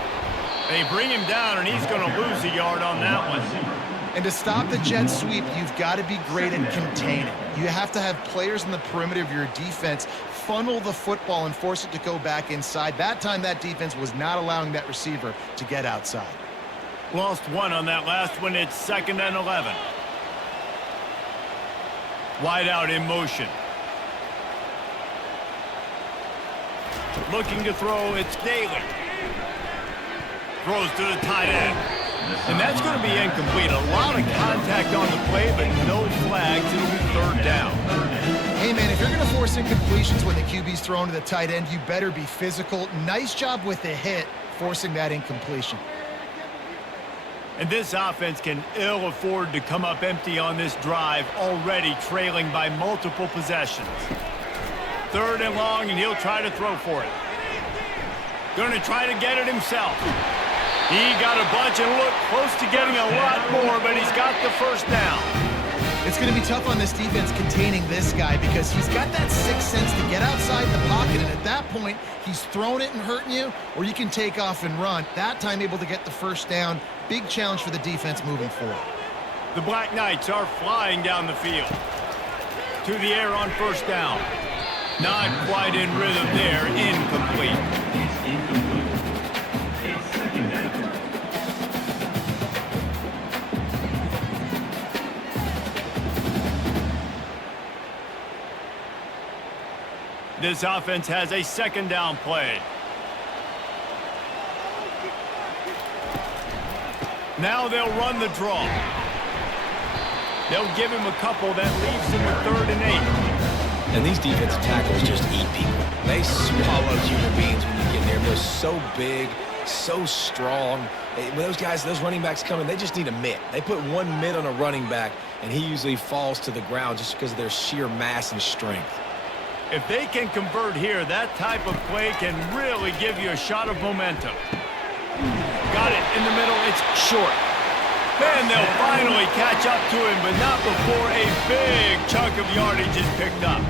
They bring him down, and he's going to lose a yard on that one. And to stop the jet sweep, you've got to be great at containing. You have to have players in the perimeter of your defense funnel the football and force it to go back inside. That time that defense was not allowing that receiver to get outside. Lost one on that last one. It's 2nd and 11. Wide out in motion. Looking to throw, it's Daly. Throws to the tight end. And that's going to be incomplete. A lot of contact on the play, but no flags. It'll be 3rd down. Hey, man, if you're going to force incompletions when the QB's thrown to the tight end, you better be physical. Nice job with the hit, forcing that incompletion. And this offense can ill afford to come up empty on this drive, already trailing by multiple possessions. 3rd and long, and he'll try to throw for it. Going to try to get it himself. He got a bunch and looked close to getting a lot more, but he's got the 1st down. It's going to be tough on this defense containing this guy because he's got that sixth sense to get outside the pocket, and at that point, he's throwing it and hurting you, or you can take off and run. That time able to get the 1st down. Big challenge for the defense moving forward. The Black Knights are flying down the field. To the air on 1st down. Not quite in rhythm there. Incomplete. It's incomplete. It's 2nd down. This offense has a 2nd down play. Now they'll run the draw. They'll give him a couple that leaves him with 3rd and 8. And these defensive tackles just eat people. They swallow human beings when you get there. They're so big, so strong. When those guys, those running backs come in, they just need a mitt. They put one mitt on a running back, and he usually falls to the ground just because of their sheer mass and strength. If they can convert here, that type of play can really give you a shot of momentum. Got it in the middle. It's short. Then they'll finally catch up to him, but not before a big chunk of yardage is picked up.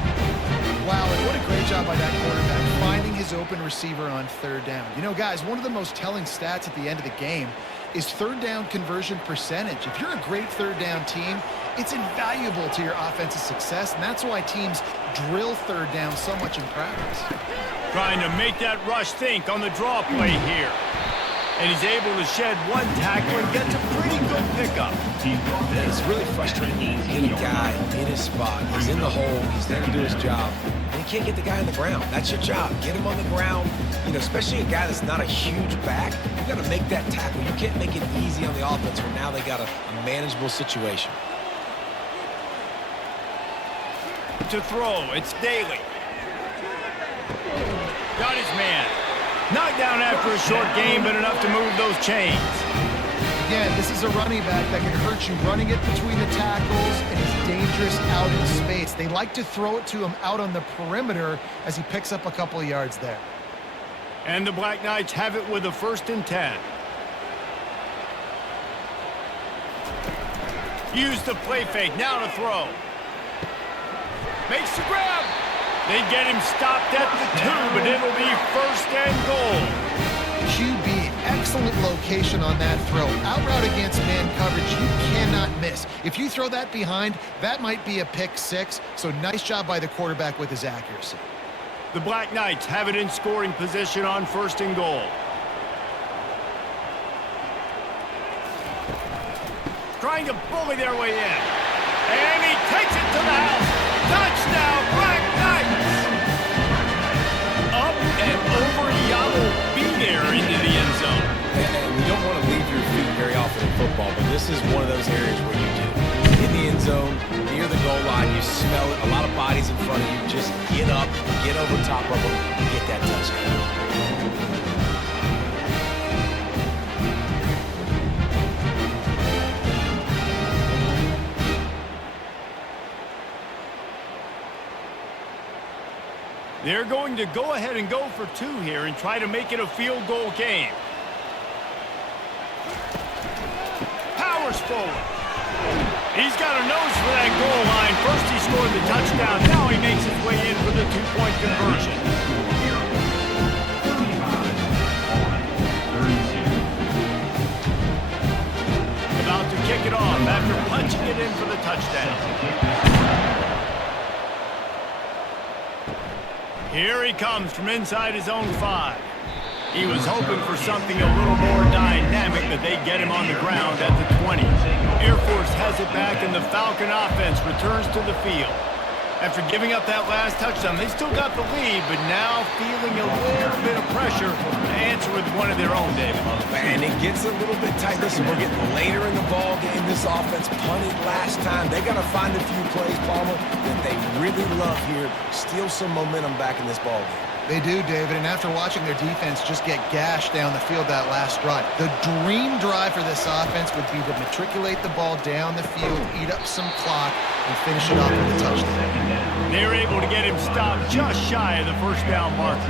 Wow, and what a great job by that quarterback, finding his open receiver on 3rd down. You know, guys, one of the most telling stats at the end of the game is 3rd down conversion percentage. If you're a great 3rd down team, it's invaluable to your offensive success, and that's why teams drill 3rd down so much in practice. Trying to make that rush think on the draw play here. And he's able to shed one tackle and gets a pretty good pickup. It's really frustrating to get a guy in his spot. He's in the hole. He's there to do his job. And he can't get the guy on the ground. That's your job. Get him on the ground. You know, especially a guy that's not a huge back. You got to make that tackle. You can't make it easy on the offense where now they got a manageable situation. To throw, it's Daly. Got his man. Knocked down after a short game, but enough to move those chains. Again, this is a running back that can hurt you running it between the tackles, and he's dangerous out in space. They like to throw it to him out on the perimeter as he picks up a couple of yards there. And the Black Knights have it with a 1st and 10. Use the play fake, now to throw. Makes the grab. They get him stopped at the 2, but it'll be 1st and goal. QB, excellent location on that throw. Out route against man coverage, you cannot miss. If you throw that behind, that might be a pick 6, so nice job by the quarterback with his accuracy. The Black Knights have it in scoring position on 1st and goal. Trying to bully their way in. And he takes it to the house. Touchdown, Black Knights! Up and over Yamo be there into the end zone. And you don't want to leave your feet very often in football, but this is one of those areas where you do. In the end zone, near the goal line, you smell it. A lot of bodies in front of you. Just get up, get over top of them, and get that touchdown. They're going to go ahead and go for 2 here and try to make it a field goal game. Powers forward. He's got a nose for that goal line. First he scored the touchdown. Now he makes his way in for the 2-point conversion. About to kick it off after punching it in for the touchdown. Here he comes from inside his own 5. He was hoping for something a little more dynamic, but they get him on the ground at the 20. Air Force has it back, and the Falcon offense returns to the field. After giving up that last touchdown, they still got the lead, but now feeling a little bit of pressure to answer with one of their own, David. And it gets a little bit tight. Listen, we're getting later in the ball game. This offense punted last time. They got to find a few plays, Palmer, that they really love here. Steal some momentum back in this ball game. They do, David, and after watching their defense just get gashed down the field that last drive, the dream drive for this offense would be to matriculate the ball down the field, eat up some clock, and finish it off with a touchdown. They were able to get him stopped just shy of the first down marker.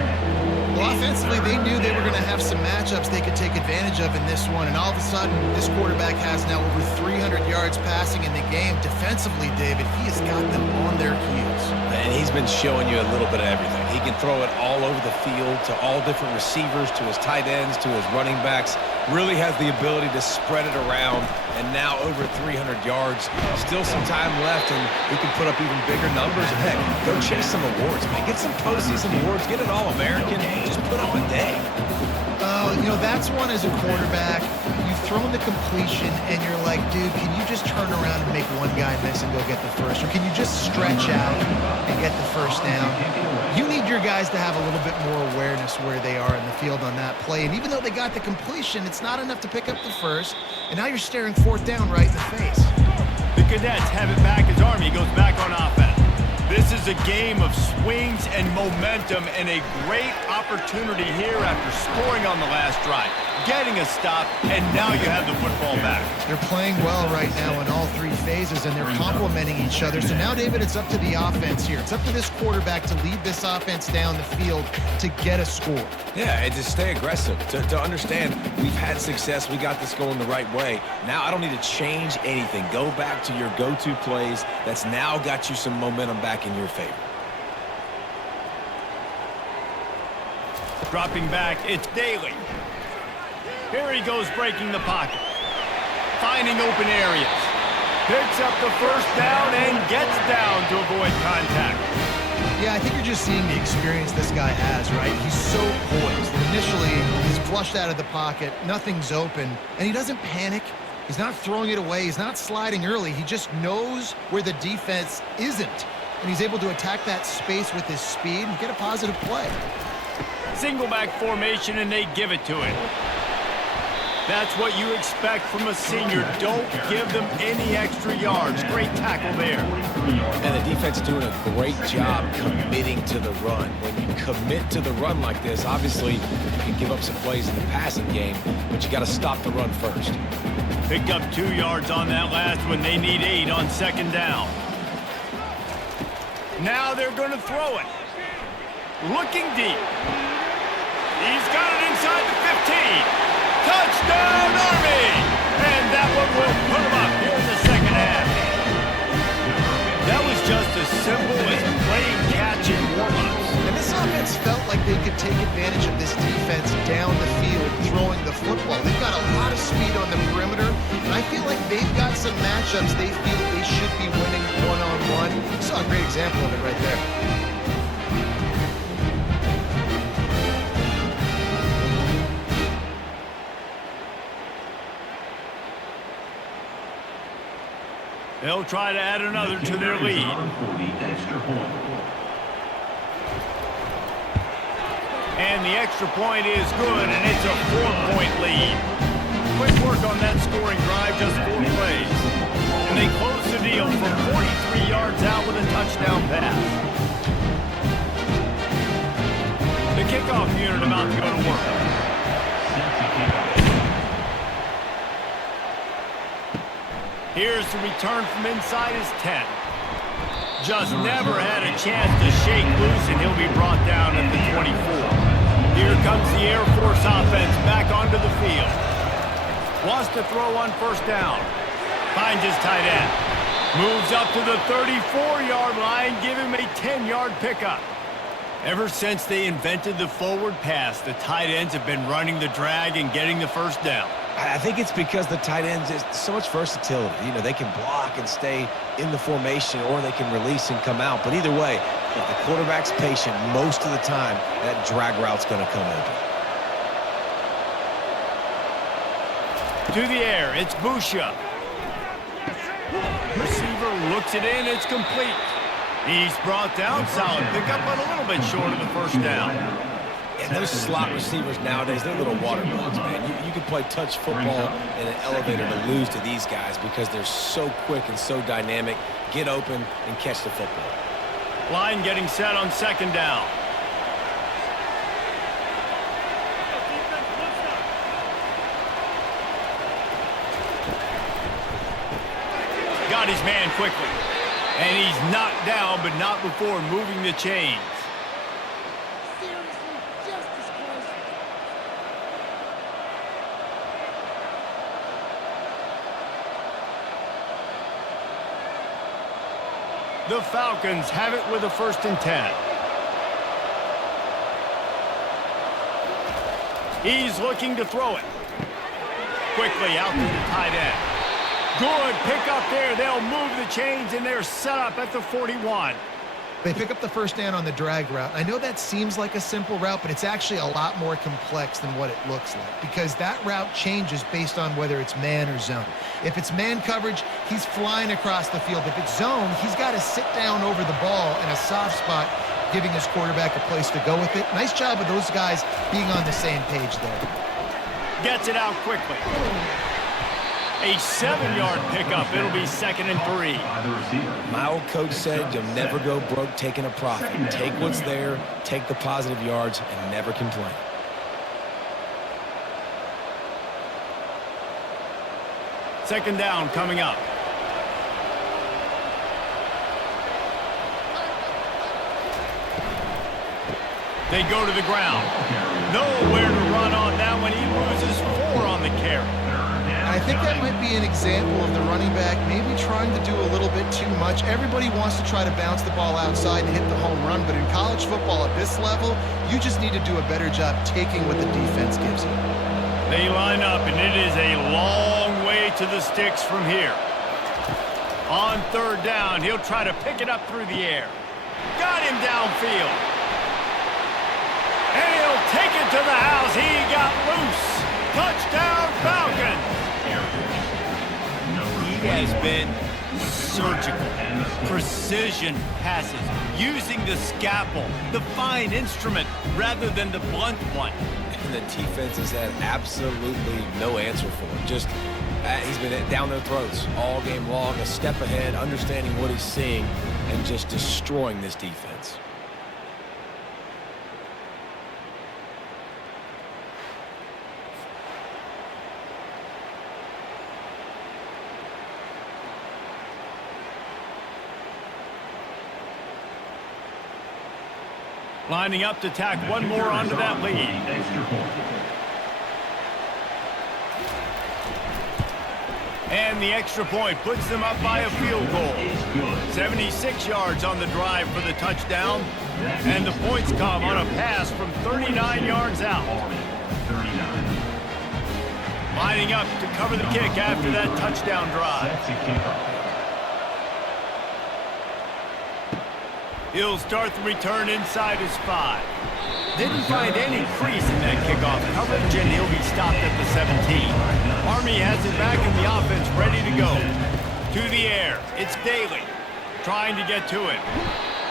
Well, offensively, they knew they were going to have some matchups they could take advantage of in this one, and all of a sudden, this quarterback has now over 300 yards passing in the game. Defensively, David, he has got them on their heels. And he's been showing you a little bit of everything. He can throw it all over the field to all different receivers, to his tight ends, to his running backs. Really has the ability to spread it around, and now over 300 yards. Still some time left, and he can put up even bigger numbers. And heck, go chase some awards, man. Get some postseason awards. Get an All-American. Just put up a day. You know, that's one as a quarterback. You've thrown the completion, and you're like, dude, can you just turn around and make one guy miss and go get the first? Or can you just stretch out and get the first down? You need your guys to have a little bit more awareness where they are in the field on that play. And even though they got the completion, it's not enough to pick up the first. And now you're staring fourth down right in the face. The Cadets have it back as Army goes back on offense. This is a game of swings and momentum, and a great opportunity here after scoring on the last drive, getting a stop, and now you have the football back. They're playing well right now in all three phases, and they're complementing each other. So now, David, it's up to the offense here. It's up to this quarterback to lead this offense down the field to get a score. Yeah, and to stay aggressive, to understand we've had success, we got this going the right way. Now I don't need to change anything. Go back to your go-to plays. That's now got you some momentum back in your favor. Dropping back, it's Daly. Here he goes breaking the pocket. Finding open areas. Picks up the first down and gets down to avoid contact. Yeah, I think you're just seeing the experience this guy has, right? He's so poised. Initially, he's flushed out of the pocket. Nothing's open, and he doesn't panic. He's not throwing it away. He's not sliding early. He just knows where the defense isn't, and he's able to attack that space with his speed and get a positive play. Single back formation, and they give it to him. That's what you expect from a senior. Don't give them any extra yards. Great tackle there. And the defense doing a great job committing to the run. When you commit to the run like this, obviously you can give up some plays in the passing game, but you got to stop the run first. Picked up 2 yards on that last one. They need 8 on second down. Now they're going to throw it. Looking deep. He's got it inside the 15. Touchdown, Army! And that one will put him up here in the second half. That was just as simple as playing catch and warm-ups. And this offense felt like they could take advantage of this defense down the field, throwing the football. They've got a lot of speed on the perimeter, and I feel like they've got some matchups they feel they should be winning one-on-one. You saw a great example of it right there. They'll try to add another to their lead. And the extra point is good, and it's a 4-point lead. Quick work on that scoring drive, just 4 plays. And they close the deal from 43 yards out with a touchdown pass. The kickoff unit about to go to work. Here's the return from inside his 10. Just never had a chance to shake loose, and he'll be brought down at the 24. Here comes the Air Force offense back onto the field. Wants to throw on first down. Finds his tight end. Moves up to the 34-yard line, give him a 10-yard pickup. Ever since they invented the forward pass, the tight ends have been running the drag and getting the first down. I think it's because the tight ends, there's so much versatility. You know, they can block and stay in the formation, or they can release and come out. But either way, If the quarterback's patient, most of the time, that drag route's going to come open. To the air, it's Busha. Receiver looks it in, it's complete. He's brought down, solid pickup, but a little bit short of the first down. And those slot receivers nowadays, they're little water bugs, man. You can play touch football in an elevator to lose to these guys because they're so quick and so dynamic. Get open and catch the football. Line getting set on second down. Got his man quickly. And he's knocked down, but not before moving the chains. The Falcons have it with a 1st and 10. He's looking to throw it. Quickly out to the tight end. Good pickup there. They'll move the chains, and they're set up at the 41. They pick up the first down on the drag route. I know that seems like a simple route, but it's actually a lot more complex than what it looks like because that route changes based on whether it's man or zone. If it's man coverage, he's flying across the field. If it's zone, he's got to sit down over the ball in a soft spot, giving his quarterback a place to go with it. Nice job of those guys being on the same page there. Gets it out quickly. A 7-yard pickup. It'll be 2nd and 3. My old coach said you'll never go broke taking a profit. Take what's there, take the positive yards, and never complain. Second down coming up. They go to the ground. Nowhere to run on that one. He loses 4 on the carry. I think that might be an example of the running back maybe trying to do a little bit too much. Everybody wants to try to bounce the ball outside and hit the home run, but in college football at this level, you just need to do a better job taking what the defense gives you. They line up, and it is a long way to the sticks from here. On 3rd down, he'll try to pick it up through the air. Got him downfield. And he'll take it to the house. He got loose. Touchdown, Falcons. He has been surgical, precision passes, using the scalpel, the fine instrument, rather than the blunt one. And the defense has had absolutely no answer for him. Just, he's been down their throats all game long, a step ahead, understanding what he's seeing, and just destroying this defense. Lining up to tack one more onto that lead. And the extra point puts them up by a field goal. 76 yards on the drive for the touchdown. And the points come on a pass from 39 yards out. Lining up to cover the kick after that touchdown drive. He'll start the return inside his 5. Didn't find any crease in that kickoff coverage, and he'll be stopped at the 17. Army has it back in the offense, ready to go. To the air, it's Daly, trying to get to it.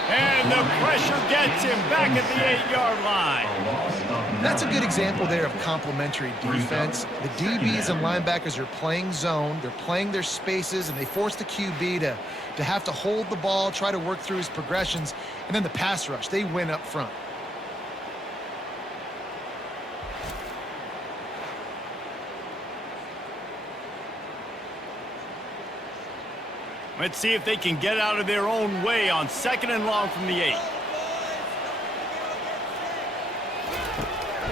And the pressure gets him back at the 8-yard line. That's a good example there of complementary defense. The DBs and linebackers are playing zone, they're playing their spaces, and they force the QB to have to hold the ball, try to work through his progressions, and then the pass rush, they win up front. Let's see if they can get out of their own way on 2nd and long from the 8.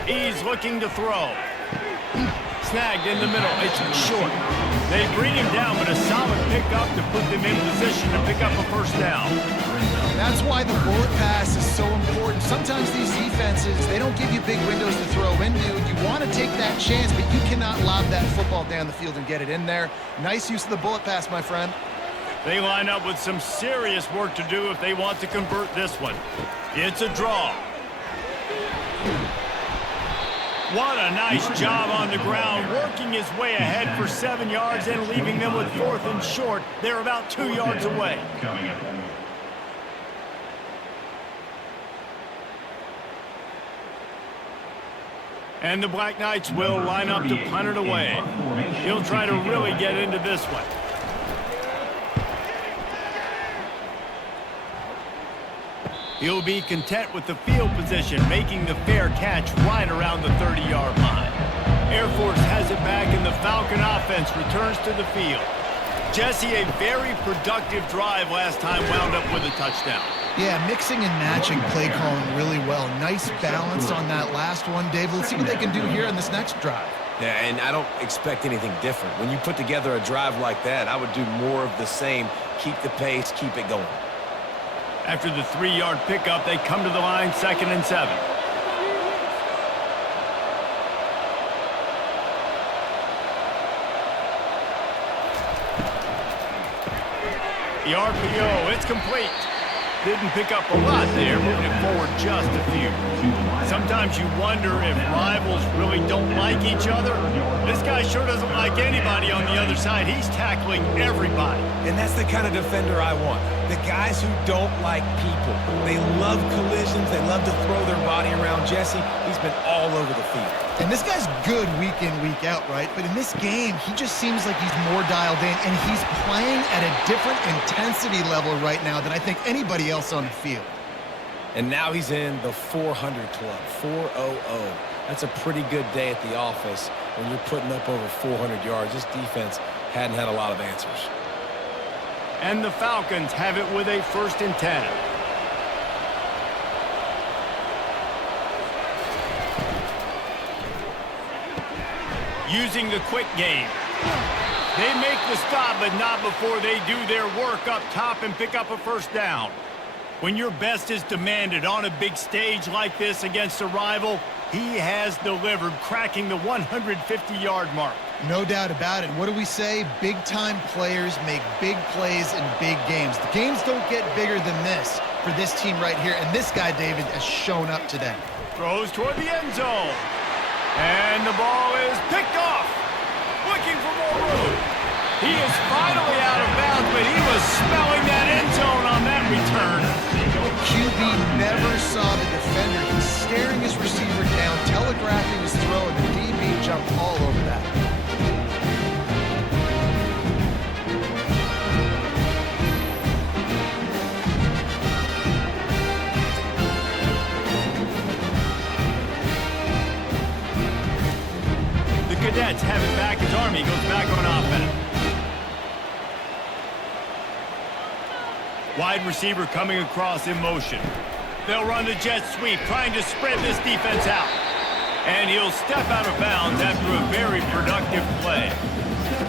He's looking to throw. Snagged in the middle. It's short. They bring him down, but a solid pickup to put them in position to pick up a 1st down. That's why the bullet pass is so important. Sometimes these defenses, they don't give you big windows to throw into. You want to take that chance, but you cannot lob that football down the field and get it in there. Nice use of the bullet pass, my friend. They line up with some serious work to do if they want to convert this one. It's a draw. What a nice job on the ground, working his way ahead for 7 yards and leaving them with 4th and short. They're about 2 yards away. Coming up. And the Black Knights will line up to punt it away. He'll try to really get into this one. He'll be content with the field position, making the fair catch right around the 30-yard line. Air Force has it back, and the Falcon offense returns to the field. Jesse, a very productive drive last time, wound up with a touchdown. Yeah, mixing and matching play calling really well. Nice balance on that last one, David. Let's see what they can do here in this next drive. Yeah, and I don't expect anything different. When you put together a drive like that, I would do more of the same. Keep the pace, keep it going. After the 3-yard pickup, they come to the line, 2nd and 7. The RPO, it's complete. Didn't pick up a lot there, moving it forward just a few. Sometimes you wonder if rivals really don't like each other. This guy sure doesn't like anybody on the other side. He's tackling everybody. And that's the kind of defender I want. The guys who don't like people. They love collisions. They love to throw their body around Jesse. He's been all over the field. And this guy's good week in, week out, right? But in this game, he just seems like he's more dialed in, and he's playing at a different intensity level right now than I think anybody else on the field. And now he's in the 400 club, 400. That's a pretty good day at the office when you're putting up over 400 yards. This defense hadn't had a lot of answers. And the Falcons have it with a 1st and 10. Using the quick game. They make the stop, but not before they do their work up top and pick up a 1st down. When your best is demanded on a big stage like this against a rival, he has delivered, cracking the 150-yard mark. No doubt about it. What do we say? Big-time players make big plays in big games. The games don't get bigger than this for this team right here, and this guy, David, has shown up today. Throws toward the end zone. And the ball is picked off. Looking for more room. He is finally out of bounds, but he was smelling that end zone on that return. QB never saw the defender. He's staring his receiver down, telegraphing his throw, and the DB jumped all over that. The Cadets have it back as Army goes back on offense. Wide receiver coming across in motion. They'll run the jet sweep, trying to spread this defense out. And he'll step out of bounds after a very productive play.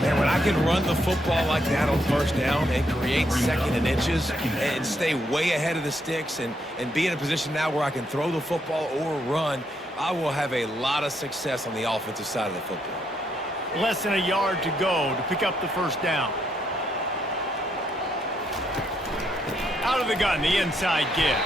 Man, when I can run the football like that on 1st down and create 2nd and inches and stay way ahead of the sticks and be in a position now where I can throw the football or run, I will have a lot of success on the offensive side of the football. Less than a yard to go to pick up the 1st down. Out of the gun, the inside give.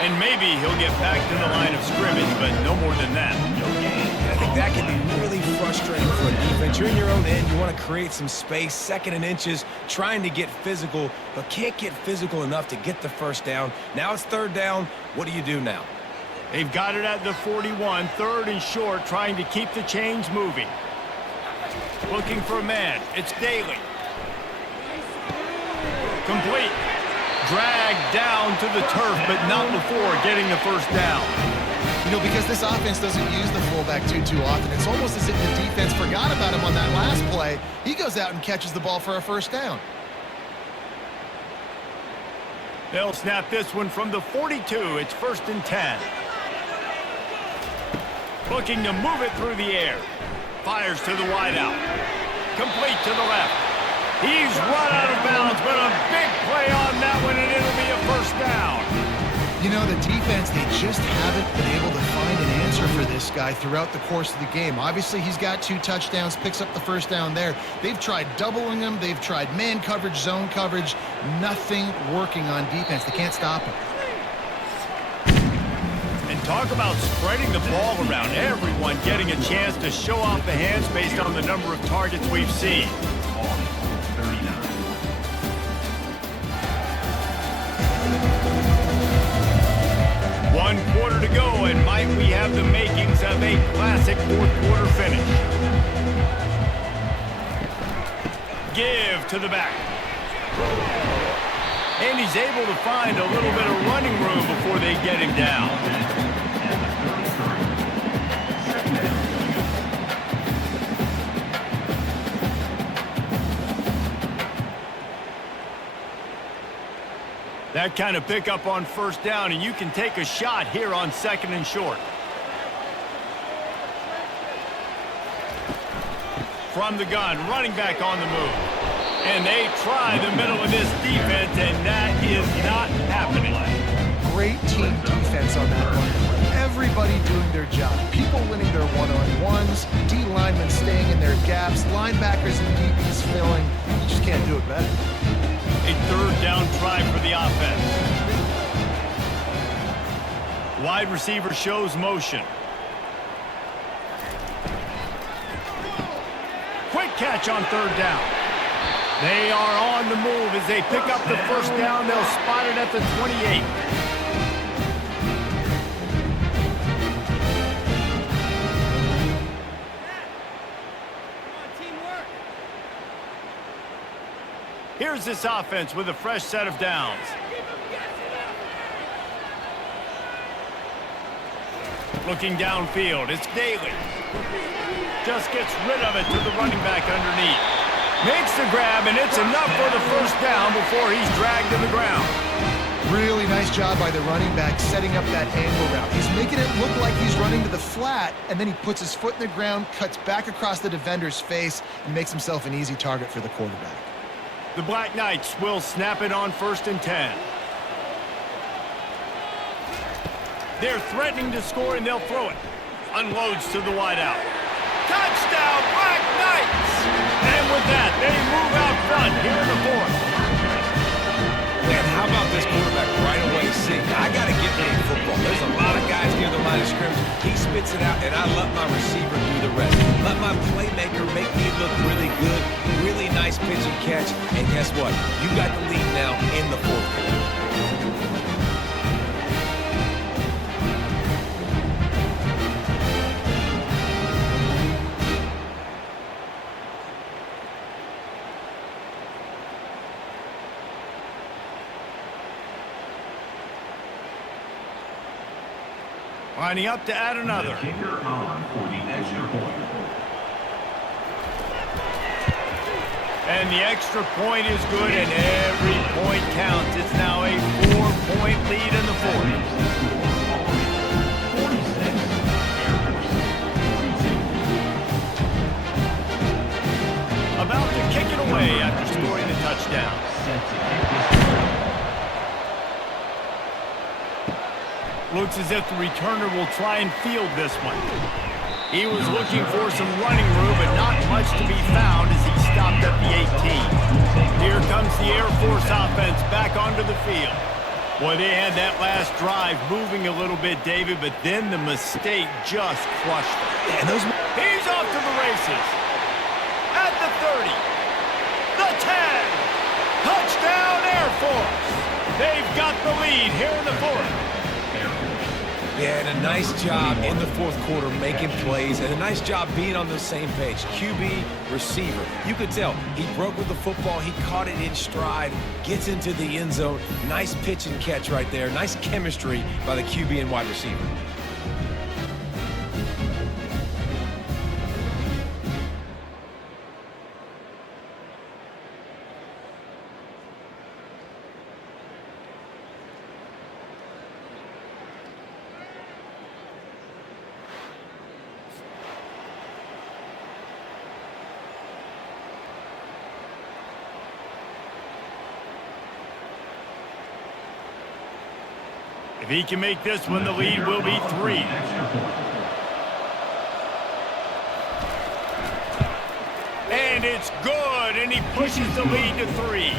And maybe he'll get back to the line of scrimmage, but no more than that. I think that can be really frustrating for a defense. You're in your own end. You want to create some space, 2nd and inches, trying to get physical, but can't get physical enough to get the 1st down. Now it's 3rd down. What do you do now? They've got it at the 41, 3rd and short, trying to keep the chains moving. Looking for a man. It's Daly. Complete. Dragged down to the turf, but not before getting the 1st down. You know, because this offense doesn't use the fullback too often, it's almost as if the defense forgot about him on that last play. He goes out and catches the ball for a 1st down. They'll snap this one from the 42. It's 1st and 10. Looking to move it through the air. Fires to the wideout. Complete to the left. He's run out of bounds, but a big play on that one, and it'll be a 1st down. You know, the defense, they just haven't been able to find an answer for this guy throughout the course of the game. Obviously, he's got 2 touchdowns, picks up the first down there. They've tried doubling him. They've tried man coverage, zone coverage. Nothing working on defense. They can't stop him. And talk about spreading the ball around. Everyone getting a chance to show off the hands based on the number of targets we've seen. 39. 1 quarter to go, and might we have the makings of a classic fourth quarter finish. Give to the back. And he's able to find a little bit of running room before they get him down. That kind of pickup on first down, and you can take a shot here on 2nd and short. From the gun, running back on the move. And they try the middle of this defense, and that is not happening. Great team defense on that one. Everybody doing their job. People winning their one-on-ones, D linemen staying in their gaps, linebackers and DBs filling. You just can't do it better. A 3rd down try for the offense. Wide receiver shows motion. Quick catch on 3rd down. They are on the move as they pick up the first down. They'll spot it at the 28. Here's this offense with a fresh set of downs. Looking downfield, it's Daly. Just gets rid of it to the running back underneath. Makes the grab, and it's enough for the first down before he's dragged to the ground. Really nice job by the running back setting up that angle route. He's making it look like he's running to the flat, and then he puts his foot in the ground, cuts back across the defender's face, and makes himself an easy target for the quarterback. The Black Knights will snap it on 1st and 10. They're threatening to score, and they'll throw it. Unloads to the wideout. Touchdown, Black Knights! And with that, they move out front here in the 4th. Man, how about this quarterback right away saying, I got to get me in football. There's a lot of guys near the line of scrimmage. He spits it out, and I let my receiver do the rest. Let my playmaker make me look really good. Really nice pitch and catch. And guess what? You got the lead now in the 4th quarter. Lining up to add another. The kicker on for the extra point. And the extra point is good, and every point counts. It's now a 4-point lead in the 4th. About to kick it away after scoring the touchdown. Looks as if the returner will try and field this one. He was looking for some running room, but not much to be found as he stopped at the 18. Here comes the Air Force offense back onto the field. Boy, they had that last drive moving a little bit, David, but then the mistake just crushed them. And those... He's off to the races. At the 30. The 10. Touchdown, Air Force. They've got the lead here in the 4th. Yeah, and a nice job in the 4th quarter making plays, and a nice job being on the same page. QB, receiver. You could tell he broke with the football. He caught it in stride, gets into the end zone. Nice pitch and catch right there. Nice chemistry by the QB and wide receiver. If he can make this one, the lead will be 3. And it's good, and he pushes the lead to 3.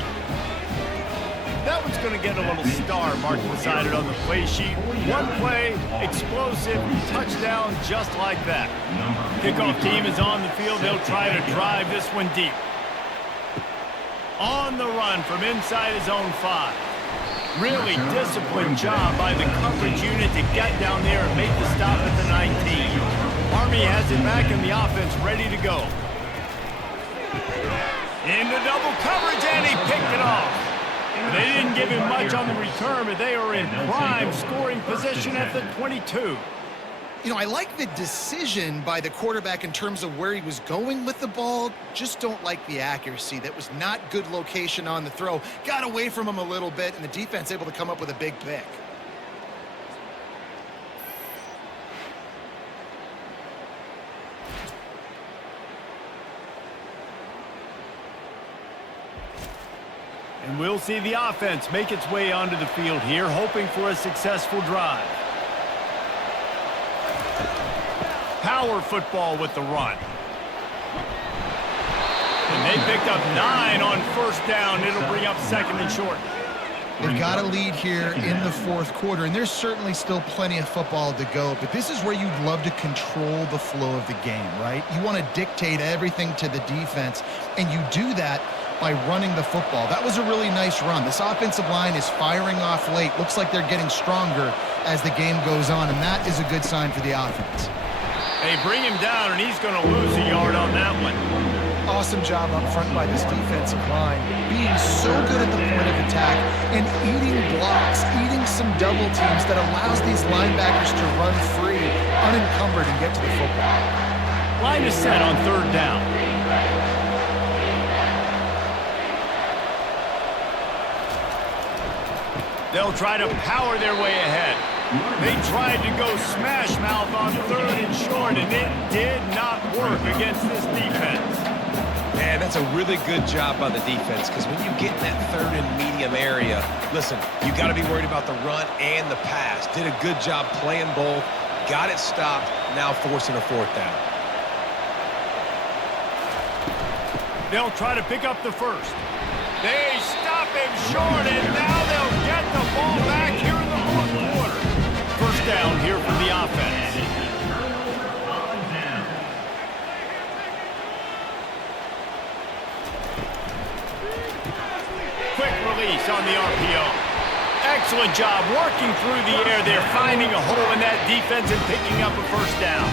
That one's going to get a little star marked beside it on the play sheet. One play, explosive, touchdown just like that. Kickoff team is on the field. They'll try to drive this one deep. On the run from inside his own 5. Really disciplined job by the coverage unit to get down there and make the stop at the 19. Army has it back in the offense, ready to go. Into double coverage, and he picked it off. They didn't give him much on the return, but they are in prime scoring position at the 22. You know, I like the decision by the quarterback in terms of where he was going with the ball. Just don't like the accuracy. That was not good location on the throw. Got away from him a little bit, and the defense able to come up with a big pick. And we'll see the offense make its way onto the field here, hoping for a successful drive. Power football with the run. And they picked up 9 on first down. It'll bring up 2nd and short. They've got a lead here in the 4th quarter, and there's certainly still plenty of football to go, but this is where you'd love to control the flow of the game, right? You want to dictate everything to the defense, and you do that by running the football. That was a really nice run. This offensive line is firing off late. Looks like they're getting stronger as the game goes on, and that is a good sign for the offense. They bring him down, and he's going to lose a yard on that one. Awesome job up front by this defensive line, being so good at the point of attack and eating blocks, eating some double teams that allows these linebackers to run free, unencumbered, and get to the football. Line is set on 3rd down. They'll try to power their way ahead. They tried to go smash mouth on 3rd and short, and it did not work against this defense. Man, that's a really good job by the defense, because when you get in that 3rd and medium area, listen, you got to be worried about the run and the pass. Did a good job playing both, got it stopped, now forcing a 4th down. They'll try to pick up the 1st. They stop him short, and now they'll get the ball back here in the 4th quarter. 1st down here for the offense. Quick release on the RPO. Excellent job working through the air there, finding a hole in that defense and picking up a 1st down.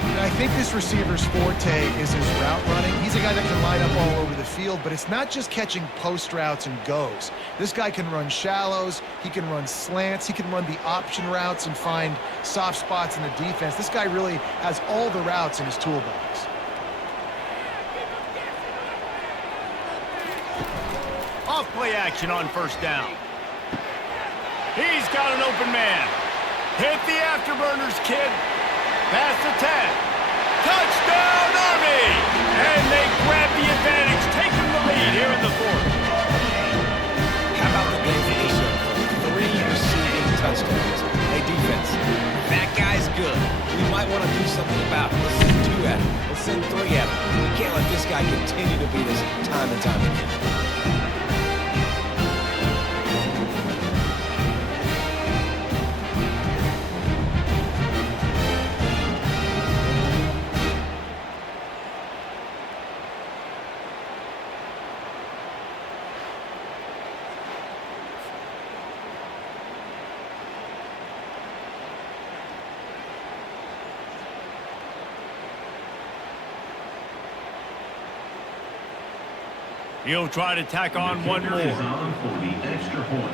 And I think this receiver's forte is his route running. He's a guy that can line up all over the field, but it's not just catching post routes and goes. This guy can run shallows, he can run slants, he can run the option routes and find soft spots in the defense. This guy really has all the routes in his toolbox. Off play action on 1st down. He's got an open man. Hit the afterburners, kid. Past the 10. Touchdown, Army! And they grab the advantage, taking the lead here in the 4th. How about the day for this show? 3 receiving touchdowns. Hey, defense, that guy's good. We might want to do something about it. Let's send 2 at him. Let's send 3 at him. We can't let this guy continue to beat us time and time again. He'll try to tack on one more. Is on for the extra point.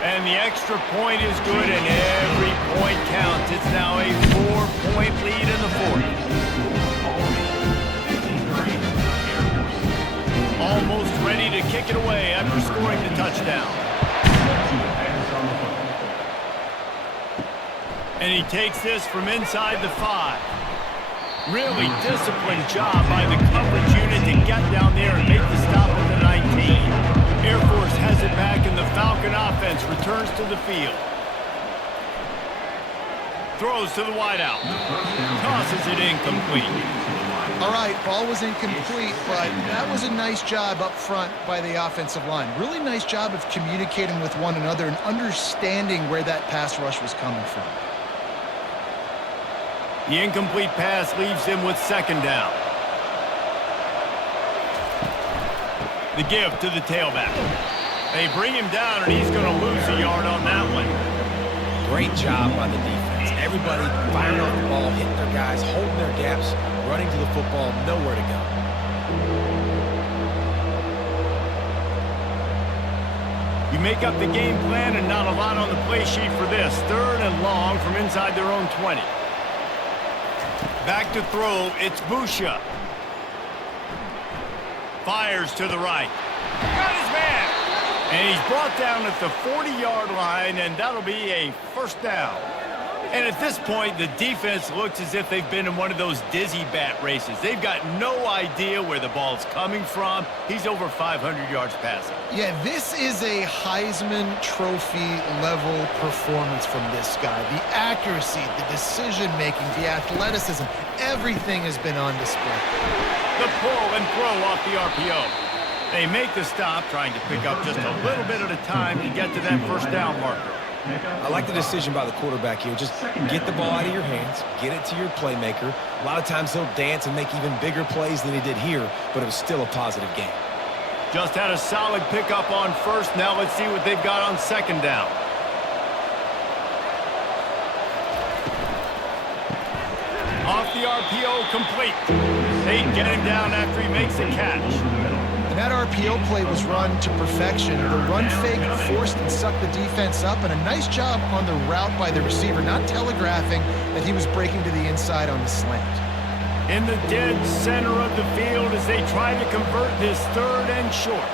And the extra point is good, and every point counts. It's now a 4-point lead in the 4th. Almost ready to kick it away after scoring the touchdown. And he takes this from inside the 5. Really disciplined job by the coverage unit to get down there and make the stop at the 19. Air Force has it back. returns to the field. Throws to the wideout. Tosses it incomplete. All right, ball was incomplete, but that was a nice job up front by the offensive line. Really nice job of communicating with one another and understanding where that pass rush was coming from. The incomplete pass leaves him with second down. The give to the tailback. They bring him down, and he's going to lose a yard on that one. Great job by the defense. Everybody firing off the ball, hitting their guys, holding their gaps, running to the football, nowhere to go. You make up the game plan and not a lot on the play sheet for this. Third and long from inside their own 20. Back to throw, it's Busha. Fires to the right. Got his man! And he's brought down at the 40-yard line, and that'll be a first down. And at this point, the defense looks as if they've been in one of those dizzy bat races. They've got no idea where the ball's coming from. He's over 500 yards passing. Yeah, this is a Heisman Trophy level performance from this guy. The accuracy, the decision-making, the athleticism, everything has been on display. The pull and throw off the RPO. They make the stop, trying to pick up just a little bit at a time to get to that first down marker. I like the decision by the quarterback here. Just get the ball out of your hands, get it to your playmaker. A lot of times he'll dance and make even bigger plays than he did here, but it was still a positive game. Just had a solid pickup on first. Now let's see what they've got on second down. Off the RPO, complete. They get him down after he makes the catch. And that RPO play was run to perfection. The run fake forced and sucked the defense up, and a nice job on the route by the receiver, not telegraphing that he was breaking to the inside on the slant. In the dead center of the field as they try to convert this third and short.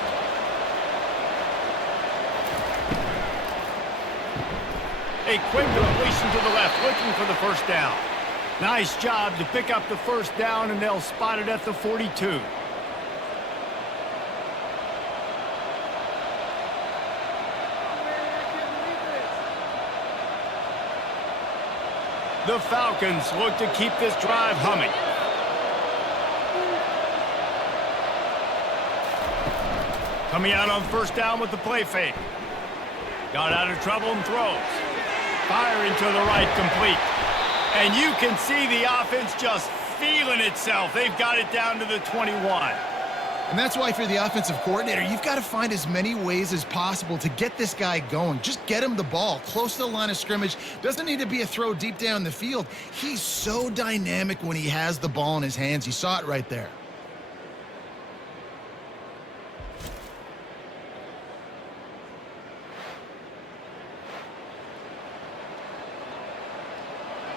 A quick completion to the left, looking for the first down. Nice job to pick up the first down, and they'll spot it at the 42. The Falcons look to keep this drive humming. Coming out on first down with the play fake. Got out of trouble and throws. Firing to the right, complete. And you can see the offense just feeling itself. They've got it down to the 21. And that's why, if you're the offensive coordinator, you've got to find as many ways as possible to get this guy going. Just get him the ball close to the line of scrimmage. Doesn't need to be a throw deep down the field. He's so dynamic when he has the ball in his hands. You saw it right there.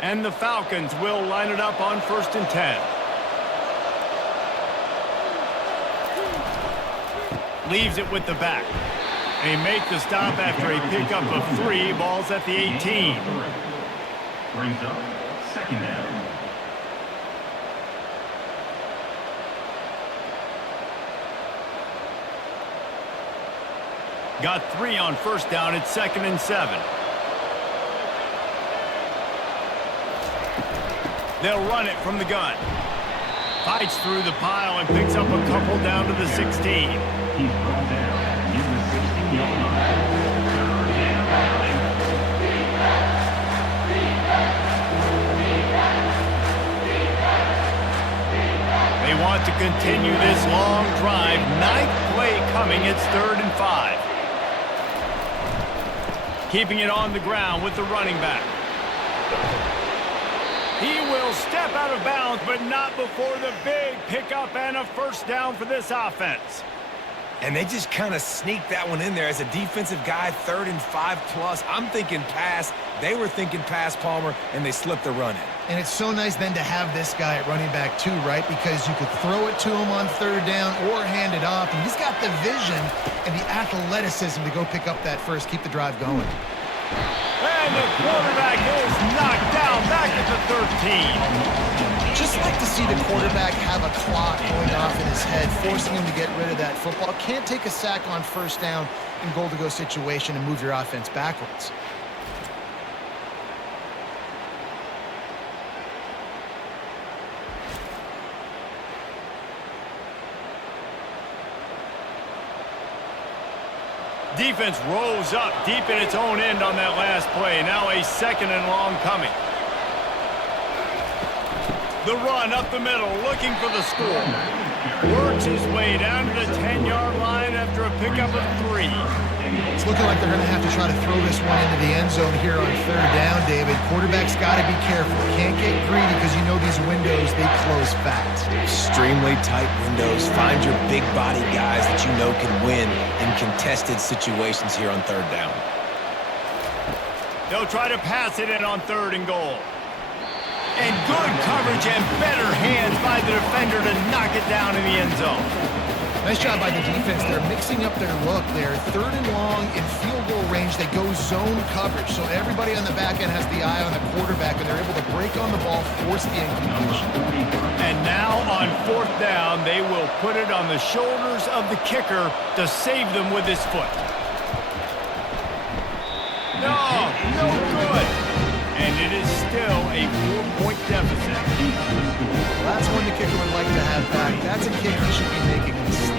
And the Falcons will line it up on 1st and 10. Leaves it with the back. They make the stop after a pickup of 3. Balls at the 18. Brings up second down. Got 3 on first down. It's 2nd and 7. They'll run it from the gun. Fights through the pile and picks up a couple down to the 16. He's brought down in the 16-yard line. Third and 9. They want to continue this long drive. 9th play coming. It's 3rd and 5. Keeping it on the ground with the running back. He will step out of bounds, but not before the big pickup and a first down for this offense. And they just kind of sneaked that one in there as a defensive guy, 3rd and 5+. I'm thinking pass. They were thinking pass, Palmer, and they slipped the run in. And it's so nice then to have this guy at running back too, right? Because you could throw it to him on 3rd down or hand it off. And he's got the vision and the athleticism to go pick up that first, keep the drive going. And the quarterback is knocked down back at the 13. Just like to see the quarterback have a clock going off in his head, forcing him to get rid of that football. Can't take a sack on first down in goal-to-go situation and move your offense backwards. Defense rolls up deep in its own end on that last play. Now a 2nd and long coming. The run up the middle, looking for the score. Works his way down to the 10-yard line after a pickup of 3. It's looking like they're going to have to try to throw this one into the end zone here on 3rd down, David. Quarterback's got to be careful. Can't get greedy because you know these windows, they close fast. Extremely tight windows. Find your big body guys that you know can win in contested situations here on 3rd down. They'll try to pass it in on 3rd and goal. And good coverage and better hands by the defender to knock it down in the end zone. Nice job by the defense. They're mixing up their look there. 3rd and long in field goal range. They go zone coverage. So everybody on the back end has the eye on the quarterback, and they're able to break on the ball, force the incompletion. And now on 4th down, they will put it on the shoulders of the kicker to save them with his foot. No good. And it is still a 4-point deficit. Well, that's one the kicker would like to have back. That's a kick he should be making in his sleep.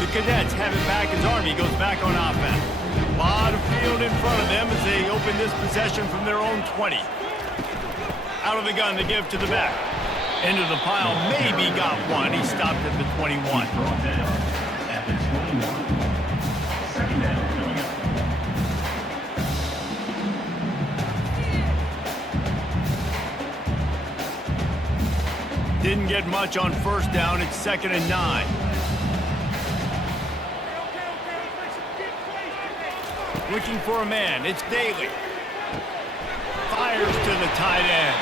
The Cadets have it back as Army goes back on offense. A lot of field in front of them as they open this possession from their own 20. Out of the gun to give to the back. Into the pile, maybe got one. He stopped at the 21. Brought down at the 21. 2nd down coming up. Didn't get much on 1st down. It's 2nd and 9. Looking for a man. It's Daly. Fires to the tight end.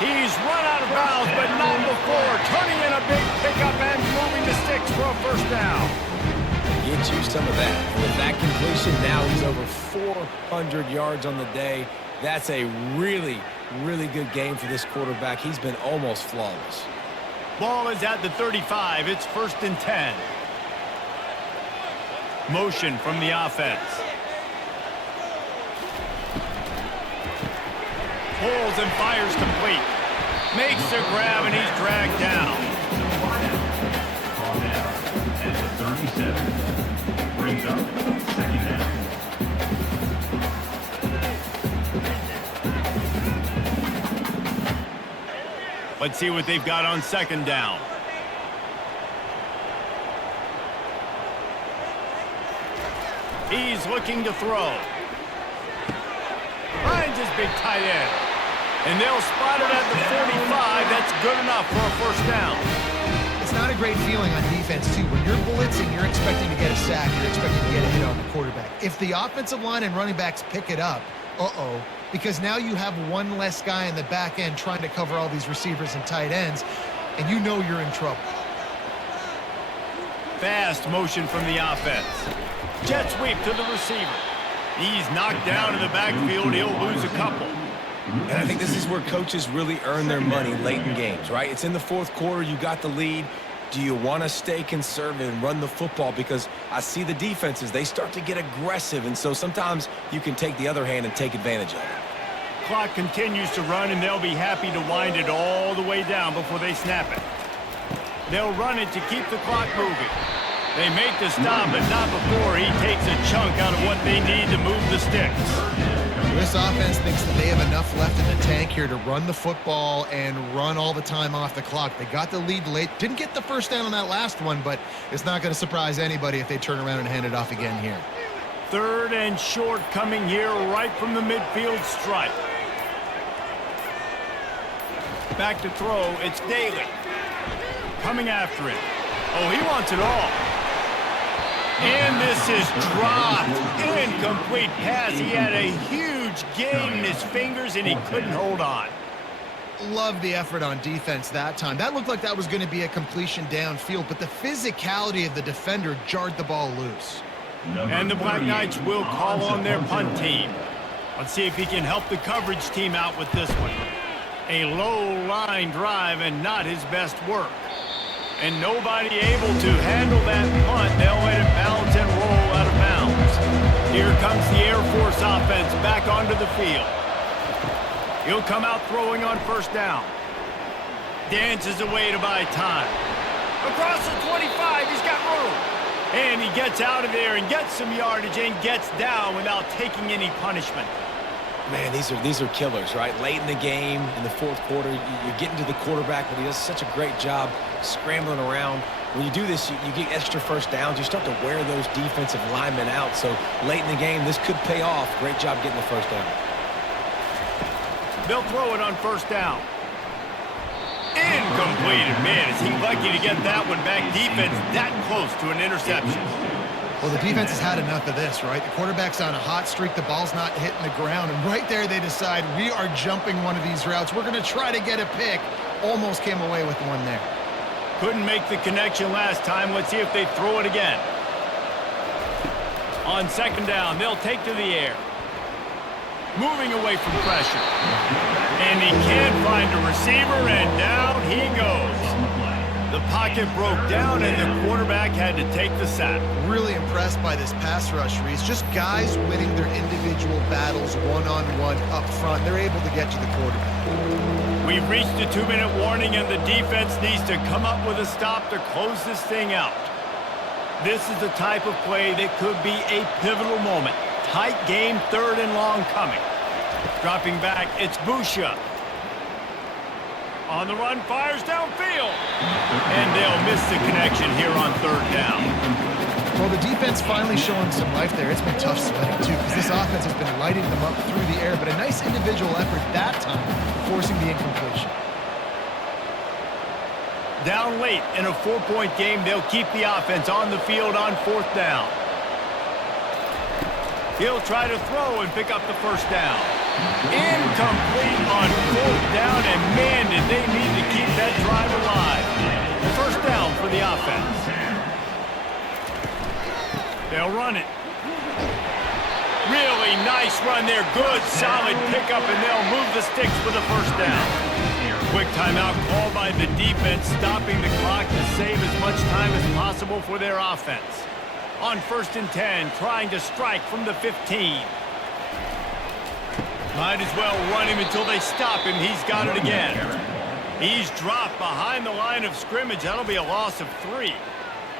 He's run out of bounds, but not before. Turning in a big pickup and moving the sticks for a 1st down. Get you some of that. With that completion, now he's over 400 yards on the day. That's a really, really good game for this quarterback. He's been almost flawless. Ball is at the 35. It's 1st and 10. Motion from the offense. Pulls and fires complete. Makes the grab and he's dragged down. Ball down at the 37. Brings up 2nd down. Let's see what they've got on 2nd down. He's looking to throw. Finds his big tight end. And they'll spot it at the 45. That's good enough for a 1st down. It's not a great feeling on defense, too. When you're blitzing, you're expecting to get a sack. You're expecting to get a hit on the quarterback. If the offensive line and running backs pick it up, because now you have one less guy in the back end trying to cover all these receivers and tight ends, and you know you're in trouble. Fast motion from the offense. Jet sweep to the receiver. He's knocked down in the backfield. He'll lose a couple. And I think this is where coaches really earn their money late in games, right? It's in the 4th quarter. You got the lead. Do you want to stay conservative and run the football? Because I see the defenses, they start to get aggressive, and so sometimes you can take the other hand and take advantage of it. Clock continues to run, and they'll be happy to wind it all the way down before they snap it. They'll run it to keep the clock moving. They make the stop, but not before he takes a chunk out of what they need to move the sticks. This offense thinks that they have enough left in the tank here to run the football and run all the time off the clock. They got the lead late. Didn't get the 1st down on that last one, but it's not going to surprise anybody if they turn around and hand it off again here. 3rd and short coming here right from the midfield stripe. Back to throw. It's Daly. Coming after it. Oh, he wants it all. And this is dropped. Incomplete pass. He had a huge gain in his fingers, and he couldn't hold on. love the effort on defense that time. That looked like that was going to be a completion downfield, but the physicality of the defender jarred the ball loose. And the Black Knights will call on their punt team. Let's see if he can help the coverage team out with this one. A low line drive and not his best work. And nobody able to handle that punt. They'll let it bounce and roll out of bounds. Here comes the Air Force offense back onto the field. He'll come out throwing on first down. Dances away to buy time. Across the 25, he's got room. And he gets out of there and gets some yardage and gets down without taking any punishment. Man, these are killers, right? Late in the game, in the fourth quarter, you're getting to the quarterback, but he does such a great job scrambling around. When you do this, you get extra first downs. You start to wear those defensive linemen out. So late in the game, this could pay off. Great job getting the first down. They'll throw it on first down. Incomplete. Man, is he lucky to get that one back. Defense that close to an interception. Well, the defense has had enough of this, right? The quarterback's on a hot streak. The ball's not hitting the ground. And right there, they decide, we are jumping one of these routes. We're going to try to get a pick. Almost came away with one there. Couldn't make the connection last time. Let's see if they throw it again. On second down, they'll take to the air. Moving away from pressure. And he can't find a receiver, and down he goes. The pocket broke down, and the quarterback had to take the sack. Really impressed by this pass rush, Reese. Just guys winning their individual battles one-on-one up front. They're able to get to the quarterback. We've reached a 2-minute warning, and the defense needs to come up with a stop to close this thing out. This is the type of play that could be a pivotal moment. Tight game, third and long coming. Dropping back, it's Busha. On the run, fires downfield. And they'll miss the connection here on third down. Well, the defense finally showing some life there. It's been tough sledding, too, because this offense has been lighting them up through the air, but a nice individual effort that time, forcing the incompletion. Down late in a 4-point game, they'll keep the offense on the field on fourth down. He'll try to throw and pick up the first down. Incomplete on fourth down, and man, did they need to keep that drive alive. First down for the offense. They'll run it. Really nice run there. Good, solid pickup, and they'll move the sticks for the first down. Quick timeout called by the defense, stopping the clock to save as much time as possible for their offense. On first and 10, trying to strike from the 15. Might as well run him until they stop him. He's got it again. He's dropped behind the line of scrimmage. That'll be a loss of 3.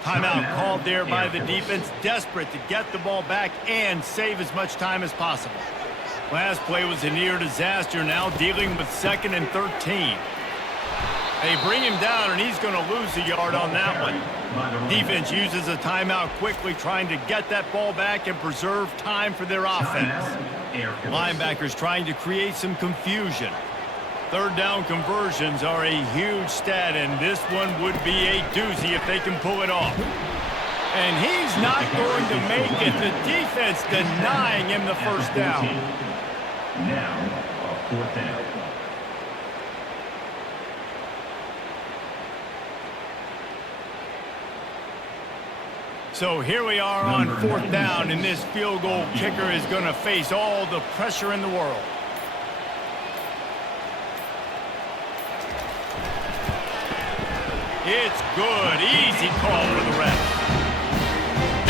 Timeout called there by the defense, desperate to get the ball back and save as much time as possible. Last play was a near disaster, now dealing with 2nd and 13. They bring him down, and he's going to lose a yard on that one. Defense uses a timeout quickly, trying to get that ball back and preserve time for their offense. Linebackers trying to create some confusion. Third down conversions are a huge stat, and this one would be a doozy if they can pull it off. And he's not going to make it. The defense denying him the first down. Now, a fourth down. So here we are on fourth down, and this field goal kicker is going to face all the pressure in the world. It's good. Easy call for the ref.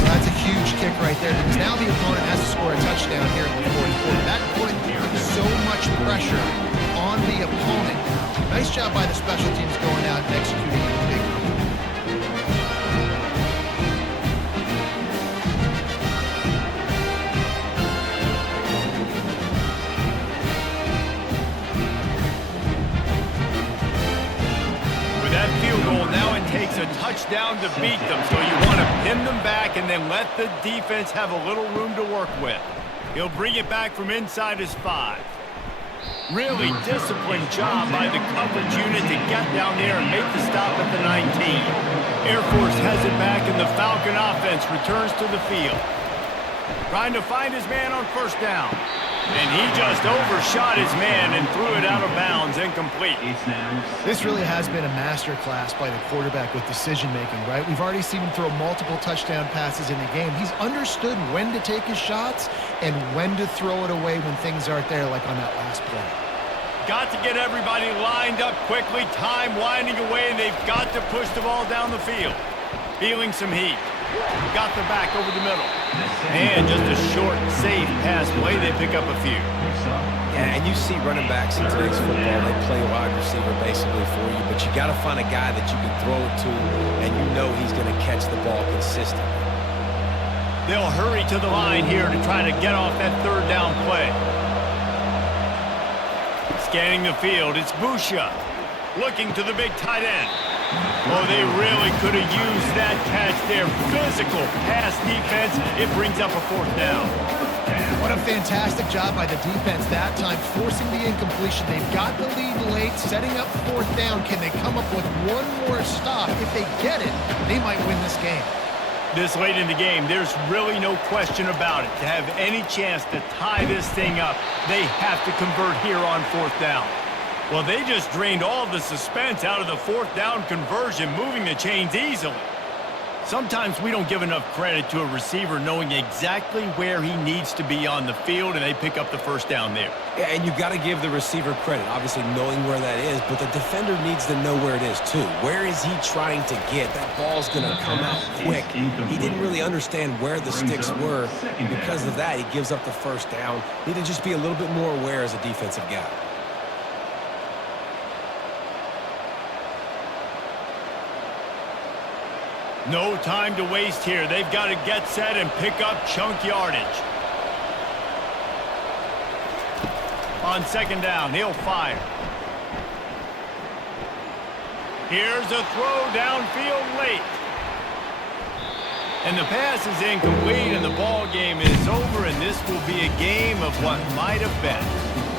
Well, that's a huge kick right there, because now the opponent has to score a touchdown here in the fourth quarter. That put so much pressure on the opponent. Nice job by the special teams going out and executing a big one. Now it takes a touchdown to beat them, so you want to pin them back and then let the defense have a little room to work with. He'll bring it back from inside his 5. Really disciplined job by the coverage unit to get down there and make the stop at the 19. Air Force has it back, and the Falcon offense returns to the field. Trying to find his man on first down. And he just overshot his man and threw it out of bounds, incomplete. This really has been a masterclass by the quarterback with decision-making, right? We've already seen him throw multiple touchdown passes in the game. He's understood when to take his shots and when to throw it away when things aren't there, like on that last play. Got to get everybody lined up quickly. Time winding away, and they've got to push the ball down the field. Feeling some heat. Got the back over the middle. And just a short, safe pass play. They pick up a few. Yeah, and you see running backs in today's football, they play wide receiver basically for you, but you got to find a guy that you can throw it to, and you know he's going to catch the ball consistently. They'll hurry to the line here to try to get off that third down play. Scanning the field, it's Busha. Looking to the big tight end. Oh, they really could have used that catch there. Physical pass defense. It brings up a fourth down. What a fantastic job by the defense that time, forcing the incompletion. They've got the lead late, setting up fourth down. Can they come up with one more stop? If they get it, they might win this game. This late in the game, there's really no question about it. To have any chance to tie this thing up, they have to convert here on fourth down. Well, they just drained all the suspense out of the fourth down conversion, moving the chains easily. Sometimes we don't give enough credit to a receiver knowing exactly where he needs to be on the field, and they pick up the first down there. Yeah, and you've got to give the receiver credit, obviously knowing where that is, but the defender needs to know where it is too. Where is he trying to get? That ball's going to come out quick. He didn't really understand where the sticks were. Because of that, he gives up the first down. Need to just be a little bit more aware as a defensive guy. No time to waste here. They've got to get set and pick up chunk yardage. On second down, he'll fire. Here's a throw downfield late. And the pass is incomplete, and the ball game is over, and this will be a game of what might have been.